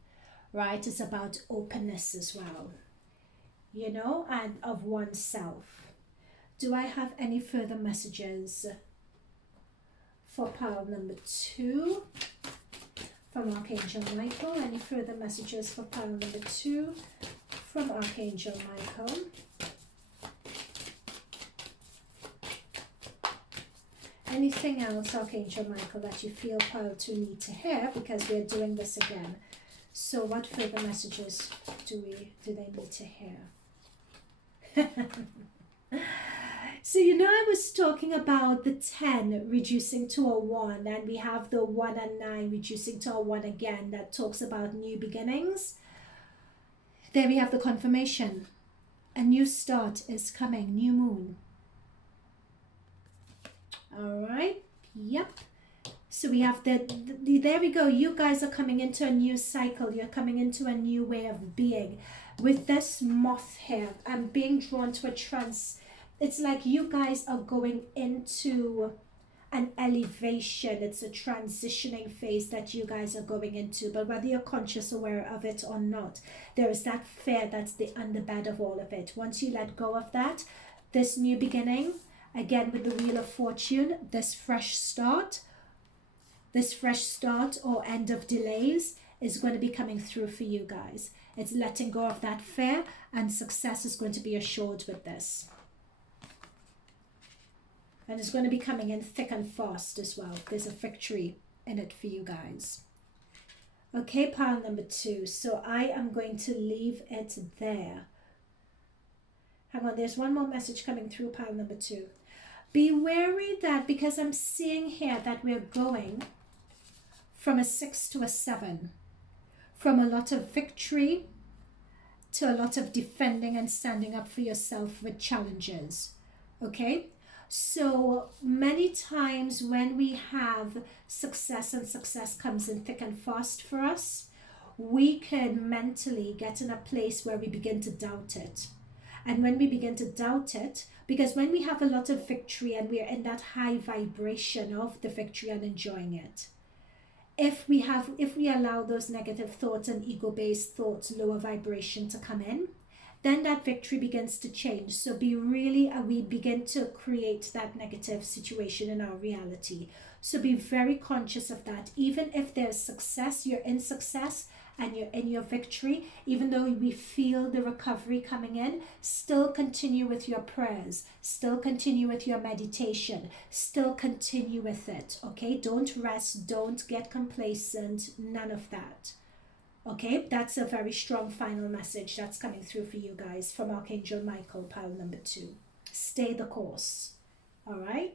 right? It's about openness as well, you know, and of oneself. Do I have any further messages for pile number 2 from Archangel Michael? Any further messages for pile number 2 from Archangel Michael? Anything else, Archangel Michael, that you feel pile 2 need to hear, because we're doing this again? So what further messages do they need to hear? So you know, I was talking about the 10 reducing to a 1, and we have the 1 and 9 reducing to a 1 again. That talks about new beginnings. There we have the confirmation. A new start is coming, new moon. All right, yep. So we have there we go. You guys are coming into a new cycle. You're coming into a new way of being. With this moth here, I'm being drawn to it's like you guys are going into an elevation. It's a transitioning phase that you guys are going into, but whether you're conscious aware of it or not, there is that fear that's the underbed of all of it. Once you let go of that, this new beginning, again with the Wheel of Fortune, this fresh start or end of delays is going to be coming through for you guys. It's letting go of that fear, and success is going to be assured with this. And it's going to be coming in thick and fast as well. There's a victory in it for you guys. Okay, pile number 2. So I am going to leave it there. Hang on, there's one more message coming through pile number 2. Be wary that, because I'm seeing here that we're going from a 6 to a 7, from a lot of victory to a lot of defending and standing up for yourself with challenges. Okay? So many times when we have success and success comes in thick and fast for us, we can mentally get in a place where we begin to doubt it. And when we begin to doubt it, because when we have a lot of victory and we are in that high vibration of the victory and enjoying it, if we allow those negative thoughts and ego-based thoughts, lower vibration, to come in, then that victory begins to change. So we begin to create that negative situation in our reality. So be very conscious of that. Even if there's success, you're in success and you're in your victory, even though we feel the recovery coming in, still continue with your prayers, still continue with your meditation, still continue with it. Okay, don't rest, don't get complacent, none of that. Okay, that's a very strong final message that's coming through for you guys from Archangel Michael, pile number 2. Stay the course. All right.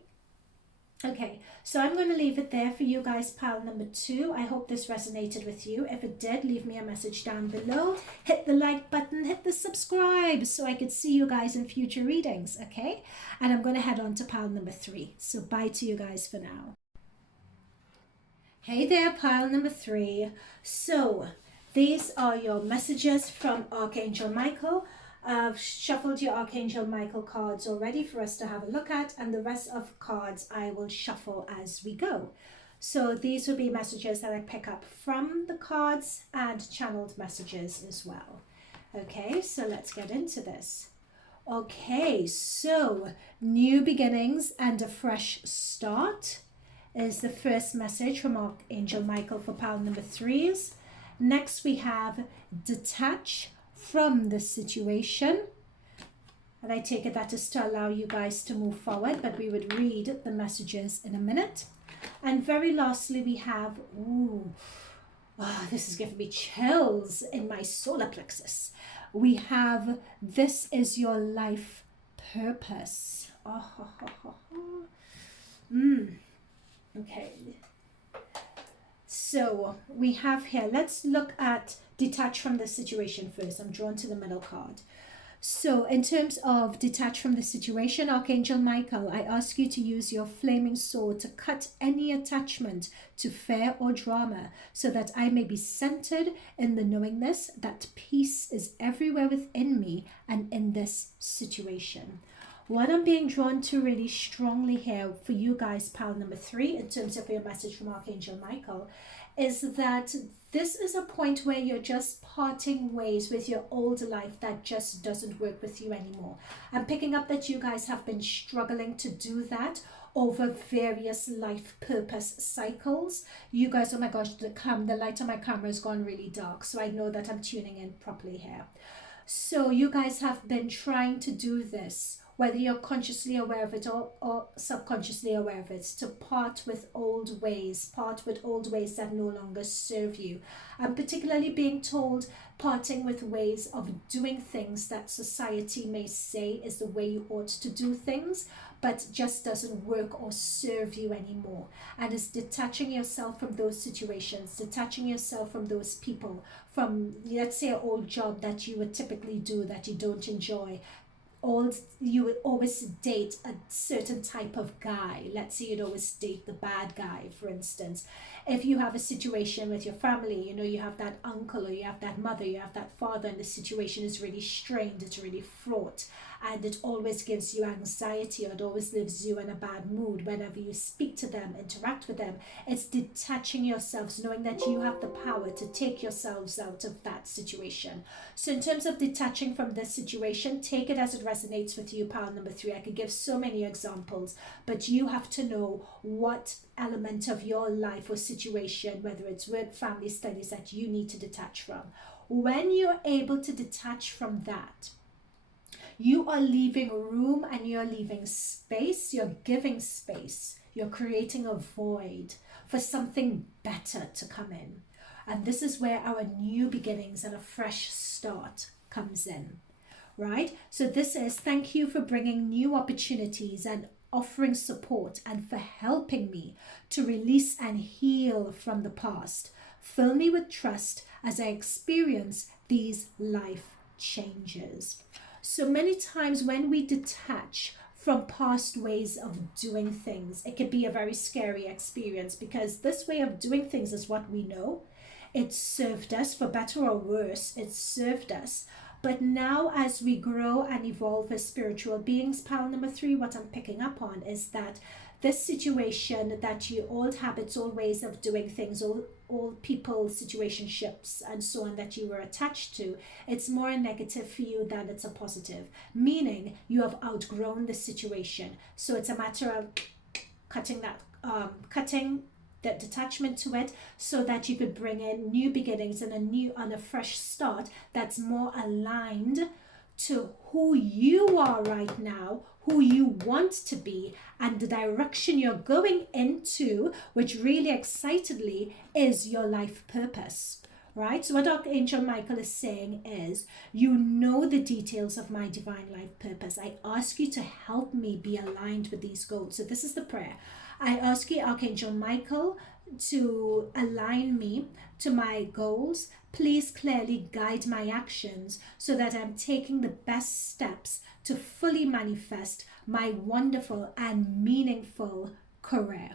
Okay, so I'm going to leave it there for you guys, pile number 2. I hope this resonated with you. If it did, leave me a message down below. Hit the like button, hit the subscribe so I could see you guys in future readings, okay? And I'm going to head on to pile number 3. So bye to you guys for now. Hey there, pile number 3. So these are your messages from Archangel Michael. I've shuffled your Archangel Michael cards already for us to have a look at, and the rest of cards I will shuffle as we go. So these will be messages that I pick up from the cards and channeled messages as well. Okay, so let's get into this. Okay, so new beginnings and a fresh start is the first message from Archangel Michael for pile number 3s. Next we have detach from the situation, and I take it that is to allow you guys to move forward, but we would read the messages in a minute. And very lastly we have, this is giving me chills in my solar plexus. We have, this is your life purpose. Okay, so we have here, let's look at detach from the situation first. I'm drawn to the middle card. So in terms of detach from the situation, Archangel Michael, I ask you to use your flaming sword to cut any attachment to fear or drama, so that I may be centered in the knowingness that peace is everywhere within me and in this situation. What I'm being drawn to really strongly here for you guys, pile number 3, in terms of your message from Archangel Michael, is that this is a point where you're just parting ways with your old life that just doesn't work with you anymore. I'm picking up that you guys have been struggling to do that over various life purpose cycles. You guys, oh my gosh, the light on my camera has gone really dark, so I know that I'm tuning in properly here. So you guys have been trying to do this, whether you're consciously aware of it or subconsciously aware of it, to part with old ways that no longer serve you. I'm particularly being told parting with ways of doing things that society may say is the way you ought to do things, but just doesn't work or serve you anymore. And it's detaching yourself from those situations, detaching yourself from those people, from, let's say, an old job that you would typically do that you don't enjoy. You would always date a certain type of guy. Let's say you'd always date the bad guy, for instance. If you have a situation with your family, you have that uncle or you have that mother, you have that father, and the situation is really strained, it's really fraught, and it always gives you anxiety, or it always leaves you in a bad mood whenever you speak to them, interact with them. It's detaching yourselves, knowing that you have the power to take yourselves out of that situation. So in terms of detaching from this situation, take it as it resonates with you, pile number 3. I could give so many examples, but you have to know what element of your life or situation, whether it's work, family, studies, that you need to detach from. When you're able to detach from that, you are leaving room and you're leaving space, you're giving space, you're creating a void for something better to come in. And this is where our new beginnings and a fresh start comes in, right? So this is, thank you for bringing new opportunities and offering support and for helping me to release and heal from the past. Fill me with trust as I experience these life changes. So many times when we detach from past ways of doing things, it can be a very scary experience, because this way of doing things is what we know. It served us, for better or worse, it served us. But now, as we grow and evolve as spiritual beings, pile number 3, what I'm picking up on is that this situation, that your old habits, old ways of doing things, old people, situationships, and so on that you were attached to, it's more a negative for you than it's a positive. Meaning you have outgrown the situation. So it's a matter of cutting that detachment to it, so that you could bring in new beginnings and a fresh start that's more aligned to who you are right now, who you want to be, and the direction you're going into, which really excitedly is your life purpose. Right? So what Archangel Michael is saying is, you know the details of my divine life purpose. I ask you to help me be aligned with these goals. So this is the prayer. I ask you, Archangel Michael, to align me to my goals. Please clearly guide my actions so that I'm taking the best steps to fully manifest my wonderful and meaningful career.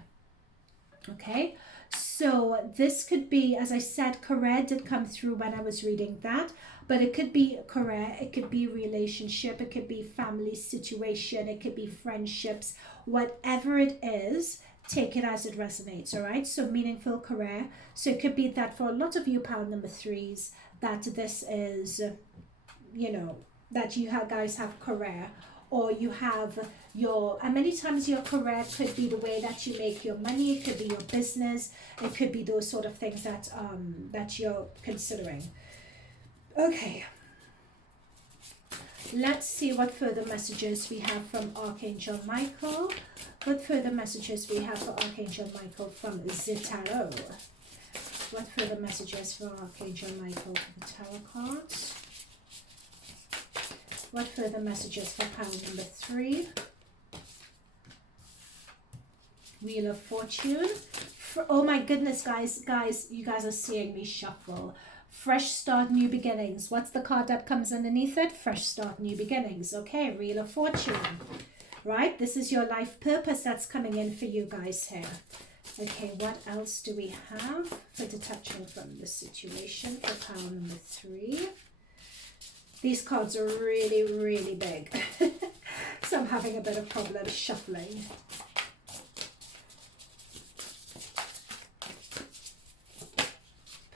Okay, so this could be, as I said, career did come through when I was reading that, but it could be career, it could be relationship, it could be family situation, it could be friendships, whatever it is, take it as it resonates. All right, so meaningful career. So it could be that for a lot of you pile number 3s, that this is, you know, that you guys have career, or you have your, and many times your career could be the way that you make your money, it could be your business, it could be those sort of things that that you're considering. Okay, let's see what further messages we have from Archangel Michael. What further messages we have for Archangel Michael from the Tarot? What further messages for Archangel Michael for the Tarot cards? What further messages for pile number 3? Wheel of Fortune. Oh my goodness, guys, you guys are seeing me shuffle. Fresh start, new beginnings. What's the card that comes underneath it? Fresh start, new beginnings. Okay, Wheel of Fortune. Right, this is your life purpose that's coming in for you guys here. Okay, what else do we have for detaching from the situation for pile number 3? These cards are really, really big. So I'm having a bit of problem shuffling.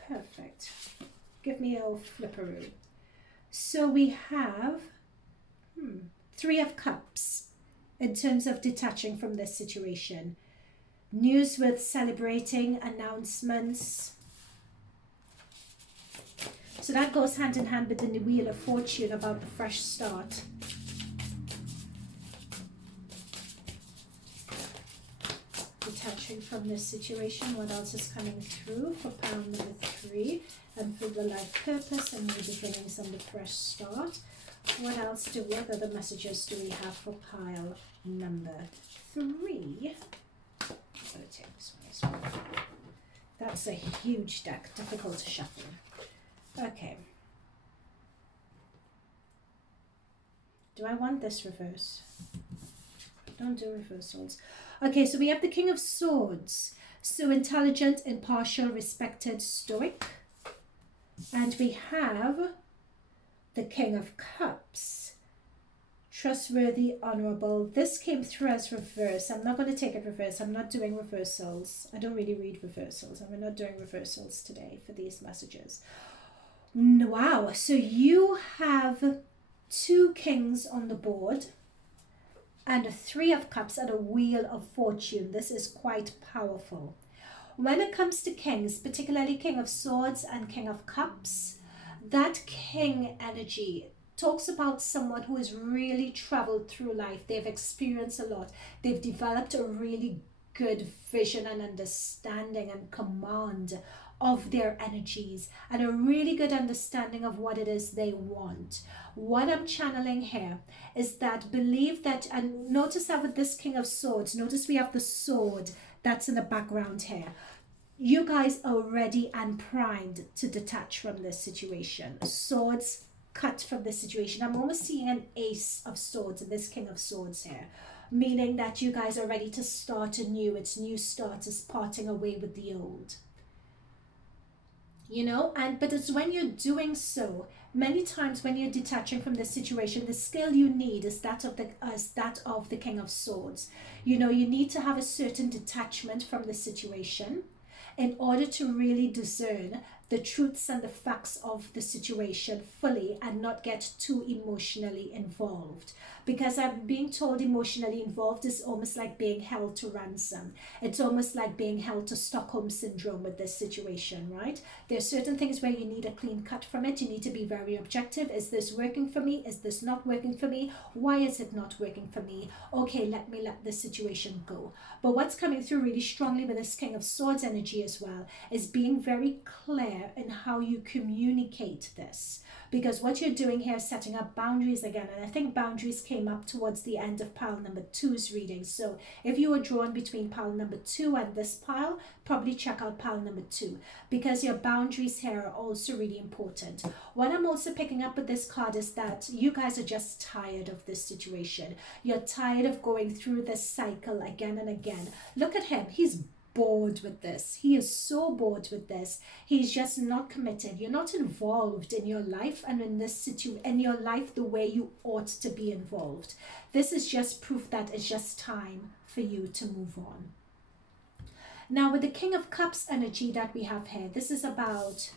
Perfect. Give me a little flipperoo. So we have 3 of Cups in terms of detaching from this situation. News worth celebrating, announcements. So that goes hand in hand with the Wheel of Fortune about the fresh start. Detaching from this situation. What else is coming through for pile number 3? And for the life purpose and new beginnings and the fresh start. What other messages do we have for pile number 3? I'll take this one as well. That's a huge deck, difficult to shuffle. Okay. Do I want this reverse? Don't do reversals. Okay, so we have the King of Swords. So intelligent, impartial, respected, stoic. And we have the King of Cups. Trustworthy, honorable. This came through as reverse. I'm not going to take it reverse. I'm not doing reversals. I don't really read reversals. And we're not doing reversals today for these messages. Wow, so you have 2 kings on the board and a 3 of Cups and a Wheel of Fortune. This is quite powerful. When it comes to kings, particularly King of Swords and King of Cups, that king energy talks about someone who has really traveled through life. They've experienced a lot. They've developed a really good vision and understanding and command of their energies and a really good understanding of what it is they want. What I'm channeling here is that believe that, and notice that with this King of Swords, notice we have the sword that's in the background here. You guys are ready and primed to detach from this situation. Swords cut from this situation. I'm almost seeing an Ace of Swords in this King of Swords here, meaning that you guys are ready to start anew. It's new start, is parting away with the old. You know, but it's when you're doing so, many times when you're detaching from this situation, the skill you need is that of the King of Swords. You know, you need to have a certain detachment from the situation in order to really discern the truths and the facts of the situation fully and not get too emotionally involved. Because I'm being told emotionally involved is almost like being held to ransom. It's almost like being held to Stockholm Syndrome with this situation, right? There are certain things where you need a clean cut from it. You need to be very objective. Is this working for me? Is this not working for me? Why is it not working for me? Okay, let me let this situation go. But what's coming through really strongly with this King of Swords energy as well is being very clear in how you communicate this. Because what you're doing here is setting up boundaries again. And I think boundaries came up towards the end of pile number 2's reading. So if you were drawn between pile number 2 and this pile, probably check out pile number 2. Because your boundaries here are also really important. What I'm also picking up with this card is that you guys are just tired of this situation. You're tired of going through this cycle again and again. Look at him. He's bored with this. He is so bored with this. He's just not committed. You're not involved in your life and in this in your life the way you ought to be involved. This is just proof that it's just time for you to move on. Now with the King of Cups energy that we have here, this is about,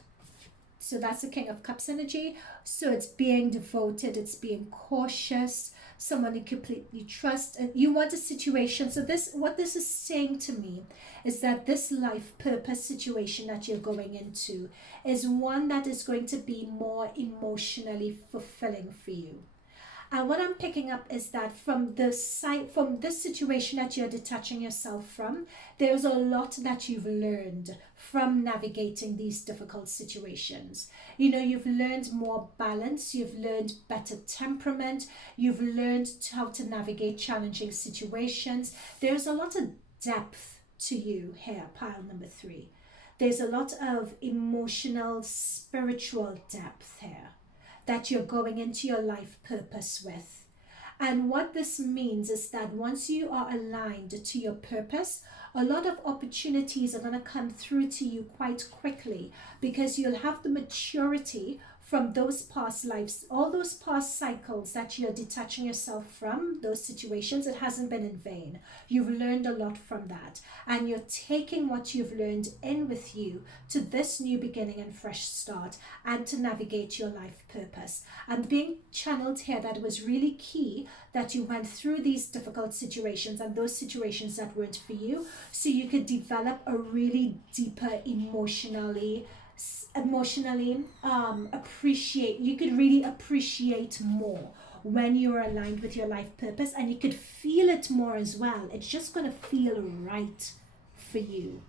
so that's the King of Cups energy. So it's being devoted, it's being cautious, someone you completely trust, and you want a situation. So what this is saying to me is that this life purpose situation that you're going into is one that is going to be more emotionally fulfilling for you. And what I'm picking up is that from this situation that you're detaching yourself from, there's a lot that you've learned from navigating these difficult situations. You know, you've learned more balance, you've learned better temperament, you've learned how to navigate challenging situations. There's a lot of depth to you here, pile number 3. There's a lot of emotional, spiritual depth here that you're going into your life purpose with. And what this means is that once you are aligned to your purpose, a lot of opportunities are going to come through to you quite quickly, because you'll have the maturity from those past lives, all those past cycles that you're detaching yourself from, those situations. It hasn't been in vain. You've learned a lot from that, and you're taking what you've learned in with you to this new beginning and fresh start, and to navigate your life purpose. And being channeled here that it was really key that you went through these difficult situations and those situations that weren't for you, so you could develop a really deeper emotionally appreciate, you could really appreciate more when you're aligned with your life purpose, and you could feel it more as well. It's just going to feel right for you,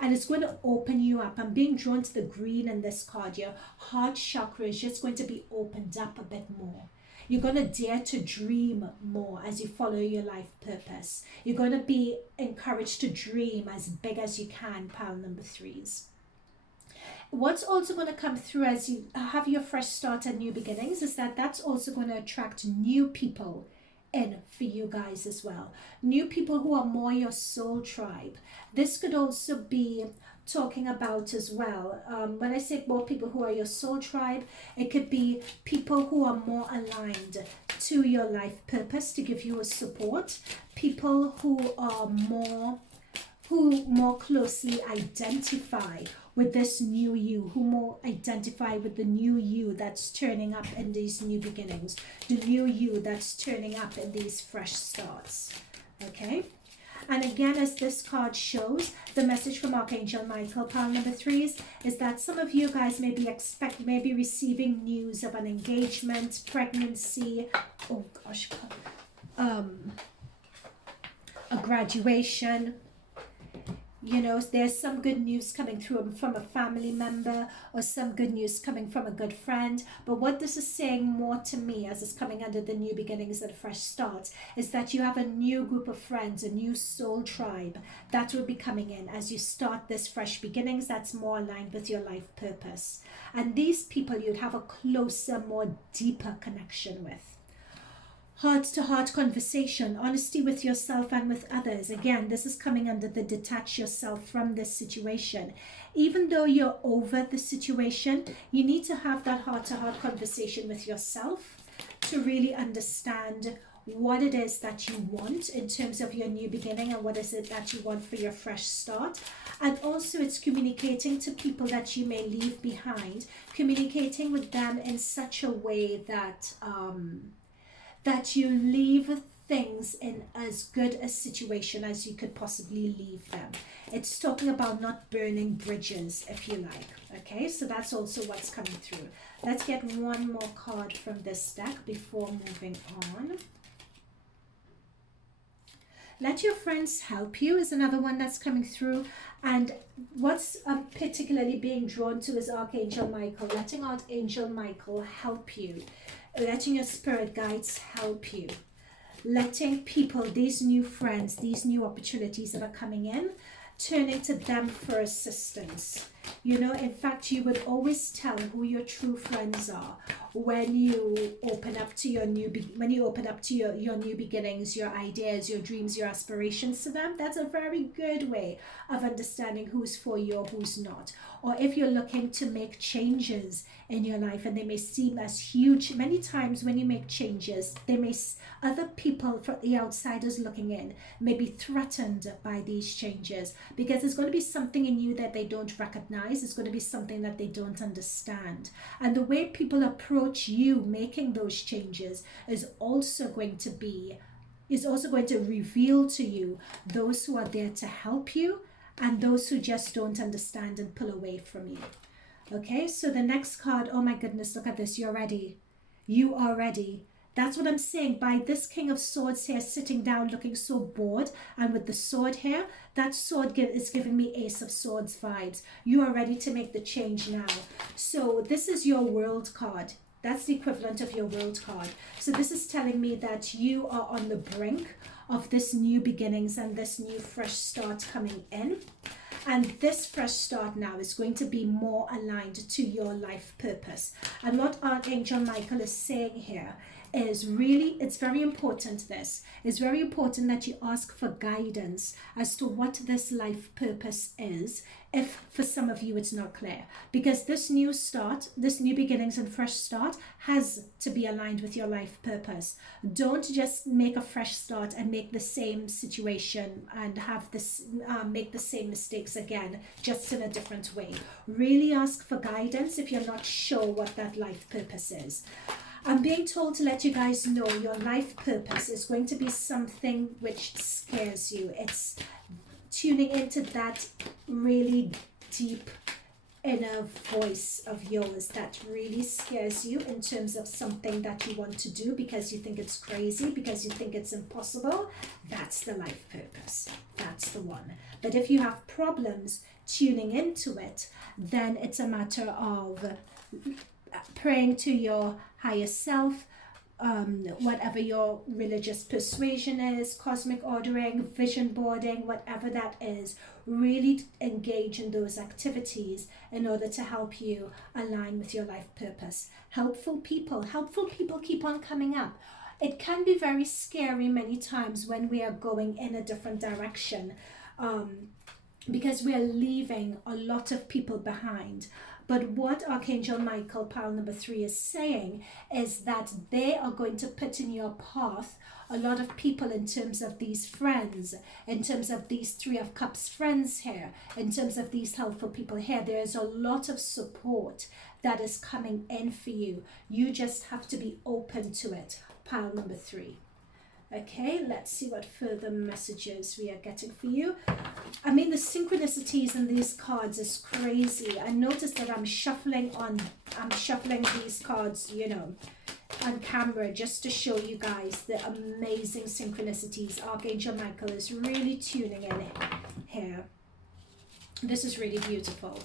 and it's going to open you up. I'm being drawn to the green in this card. Your heart chakra is just going to be opened up a bit more. You're going to dare to dream more as you follow your life purpose. You're going to be encouraged to dream as big as you can, pile number 3s. What's also going to come through as you have your fresh start and new beginnings is that that's also going to attract new people in for you guys as well. New people who are more your soul tribe. This could also be talking about as well, when I say more people who are your soul tribe, it could be people who are more aligned to your life purpose to give you a support. People who are more closely identify with this new you, who more identify with the new you that's turning up in these new beginnings, the new you that's turning up in these fresh starts. Okay? And again, as this card shows, the message from Archangel Michael, pile number 3s, is that some of you guys may be receiving news of an engagement, pregnancy, oh gosh, a graduation. You know, there's some good news coming through from a family member, or some good news coming from a good friend. But what this is saying more to me, as it's coming under the new beginnings and fresh starts, is that you have a new group of friends, a new soul tribe that will be coming in as you start this fresh beginnings that's more aligned with your life purpose. And these people you'd have a closer, more deeper connection with. Heart-to-heart conversation, honesty with yourself and with others. Again, this is coming under the detach yourself from this situation. Even though you're over the situation, you need to have that heart-to-heart conversation with yourself to really understand what it is that you want in terms of your new beginning, and what is it that you want for your fresh start. And also it's communicating to people that you may leave behind, communicating with them in such a way that that you leave things in as good a situation as you could possibly leave them. It's talking about not burning bridges, if you like. Okay, so that's also what's coming through. Let's get one more card from this deck before moving on. Let your friends help you is another one that's coming through. And what's particularly being drawn to is Archangel Michael. Letting Archangel Michael help you. Letting your spirit guides help you. Letting people, these new friends, these new opportunities that are coming in, turning to them for assistance. You know, in fact, you would always tell who your true friends are when you open up to your new new beginnings, your ideas, your dreams, your aspirations to them. That's a very good way of understanding who's for you or who's not. Or if you're looking to make changes in your life and they may seem as huge, many times when you make changes, other people from the outsiders looking in may be threatened by these changes, because there's going to be something in you that they don't recognize. It's going to be something that they don't understand. And the way people approach you making those changes is also going to reveal to you those who are there to help you and those who just don't understand and pull away from you. Okay, so the next card, oh my goodness, look at this. You're ready. You are ready. That's what I'm saying by this King of Swords here sitting down looking so bored, and with the sword here, that sword is giving me Ace of Swords vibes. You are ready to make the change now. So this is your World card. That's the equivalent of your World card. So this is telling me that you are on the brink of this new beginnings and this new fresh start coming in. And this fresh start now is going to be more aligned to your life purpose. And what Archangel Michael is saying here is really, it's very important, it's very important that you ask for guidance as to what this life purpose is, if for some of you it's not clear. Because this new start, this new beginnings and fresh start has to be aligned with your life purpose. Don't just make a fresh start and make the same situation and have this make the same mistakes again, just in a different way. Really ask for guidance if you're not sure what that life purpose is. I'm being told to let you guys know your life purpose is going to be something which scares you. It's tuning into that really deep inner voice of yours that really scares you in terms of something that you want to do because you think it's crazy, because you think it's impossible. That's the life purpose. That's the one. But if you have problems tuning into it, then it's a matter of praying to your higher self, whatever your religious persuasion is, cosmic ordering, vision boarding, whatever that is. Really engage in those activities in order to help you align with your life purpose. Helpful people keep on coming up. It can be very scary many times when we are going in a different direction, because we are leaving a lot of people behind. But what Archangel Michael, pile number 3, is saying is that they are going to put in your path a lot of people in terms of these friends, in terms of these 3 of Cups friends here, in terms of these helpful people here. There is a lot of support that is coming in for you. You just have to be open to it, pile number 3. Okay, let's see what further messages we are getting for you. I mean, the synchronicities in these cards is crazy. I noticed that I'm shuffling these cards, you know, on camera just to show you guys the amazing synchronicities. Archangel Michael is really tuning in here. This is really beautiful.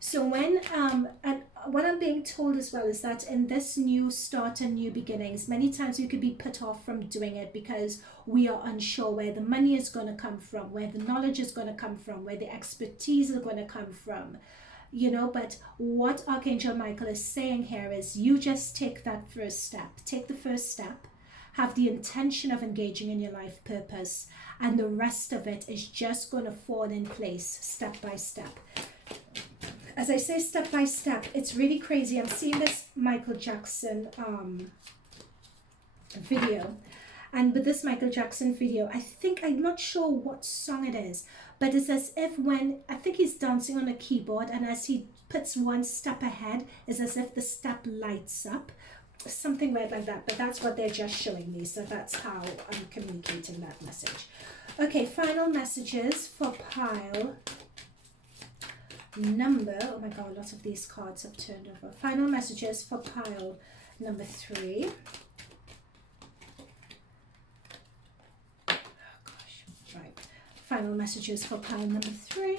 So when and what I'm being told as well is that in this new start and new beginnings, many times we could be put off from doing it because we are unsure where the money is going to come from, where the knowledge is going to come from, where the expertise is going to come from, you know. But what Archangel Michael is saying here is you just take that first step. Take the first step, have the intention of engaging in your life purpose, and the rest of it is just going to fall in place step by step. As I say, step by step, it's really crazy. I'm seeing this Michael Jackson video. And with this Michael Jackson video, I'm not sure what song it is, but it's as if when, I think he's dancing on a keyboard, and as he puts one step ahead, it's as if the step lights up. Something weird like that, but that's what they're just showing me. So that's how I'm communicating that message. Okay, final messages for pile number, oh my god, lots of these cards have turned over. Final messages for pile number 3. Oh gosh, right. Final messages for pile number 3.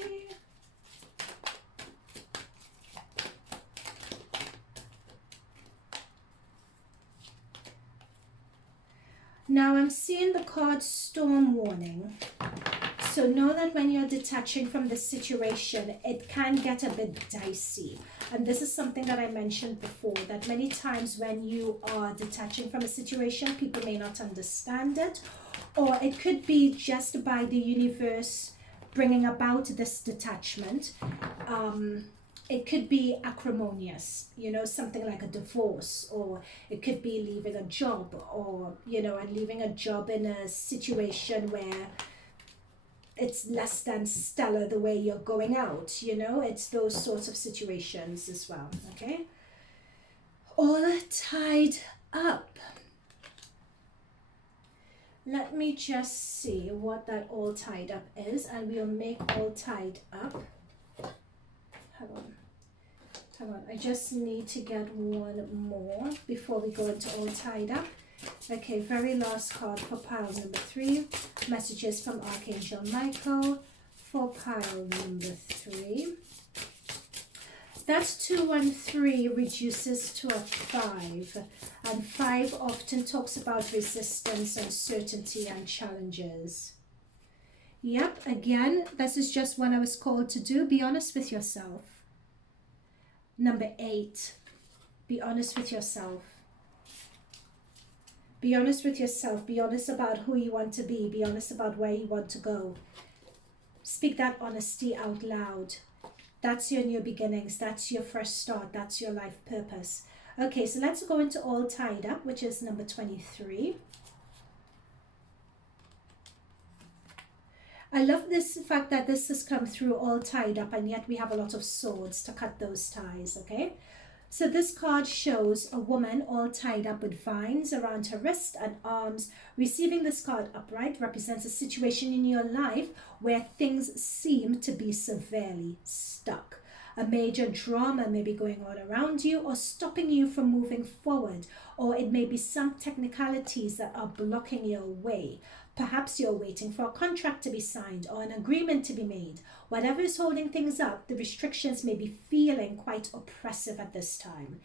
Now I'm seeing the card storm warning. So know that when you're detaching from the situation, it can get a bit dicey. And this is something that I mentioned before, that many times when you are detaching from a situation, people may not understand it, or it could be just by the universe bringing about this detachment. It could be acrimonious, you know, something like a divorce, or it could be leaving a job, or, you know, and leaving a job in a situation where it's less than stellar the way you're going out, you know. It's those sorts of situations as well. Okay, all tied up. Let me just see what that all tied up is, and we'll make all tied up. Hang on, I just need to get one more before we go into all tied up. Okay, very last card for pile number 3. Messages from Archangel Michael for pile number 3. That's 2 and 3 reduces to a 5. And 5 often talks about resistance, uncertainty, and challenges. Yep, again, this is just what I was called to do. Be honest with yourself. Number 8, be honest with yourself. Be honest with yourself. Be honest about who you want to be. Be honest about where you want to go. Speak that honesty out loud. That's your new beginnings. That's your fresh start. That's your life purpose. Okay, so let's go into all tied up, which is number 23. I love this fact that this has come through all tied up, and yet we have a lot of swords to cut those ties, okay? So this card shows a woman all tied up with vines around her wrist and arms. Receiving this card upright represents a situation in your life where things seem to be severely stuck. A major drama may be going on around you or stopping you from moving forward, or it may be some technicalities that are blocking your way. Perhaps you're waiting for a contract to be signed or an agreement to be made. Whatever is holding things up, the restrictions may be feeling quite oppressive at this time.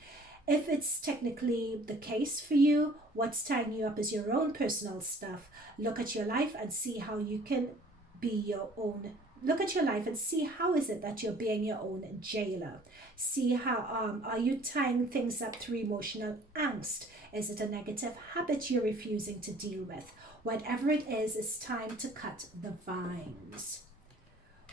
If it's technically the case for you, what's tying you up is your own personal stuff. Look at your life and see how you can be your own. Look at your life and see how is it that you're being your own jailer. See how are you tying things up through emotional angst? Is it a negative habit you're refusing to deal with? Whatever it is, it's time to cut the vines.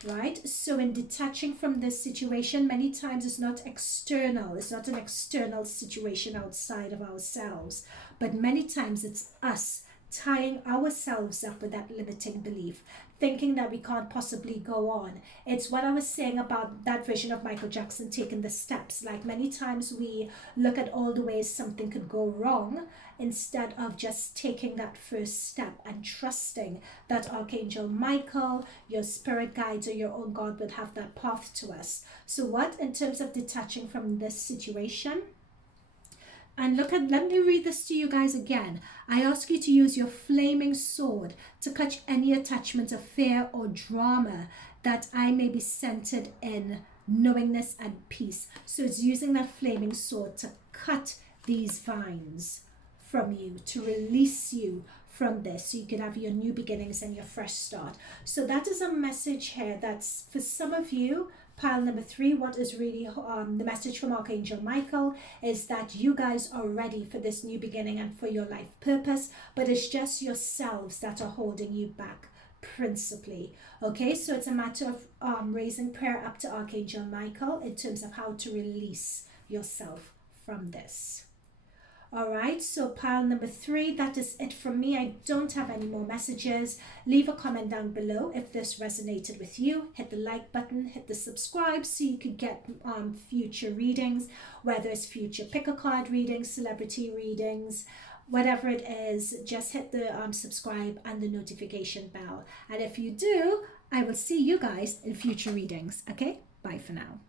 Right? So in detaching from this situation, many times it's not external. It's not an external situation outside of ourselves. But many times it's us tying ourselves up with that limiting belief, thinking that we can't possibly go on. It's what I was saying about that vision of Michael Jackson taking the steps. Like many times we look at all the ways something could go wrong instead of just taking that first step and trusting that Archangel Michael, your spirit guides, or your own God would have that path to us. So what, in terms of detaching from this situation, And let me read this to you guys again. I ask you to use your flaming sword to cut any attachment of fear or drama, that I may be centered in knowingness and peace. So it's using that flaming sword to cut these vines from you, to release you from this, so you can have your new beginnings and your fresh start. So that is a message here that's for some of you. Pile number 3, what is really the message from Archangel Michael is that you guys are ready for this new beginning and for your life purpose, but it's just yourselves that are holding you back principally. Okay, so it's a matter of raising prayer up to Archangel Michael in terms of how to release yourself from this. All right, so pile number 3, that is it from me. I don't have any more messages. Leave a comment down below if this resonated with you. Hit the like button, hit the subscribe so you could get future readings, whether it's future pick-a-card readings, celebrity readings, whatever it is. Just hit the subscribe and the notification bell. And if you do, I will see you guys in future readings. Okay, bye for now.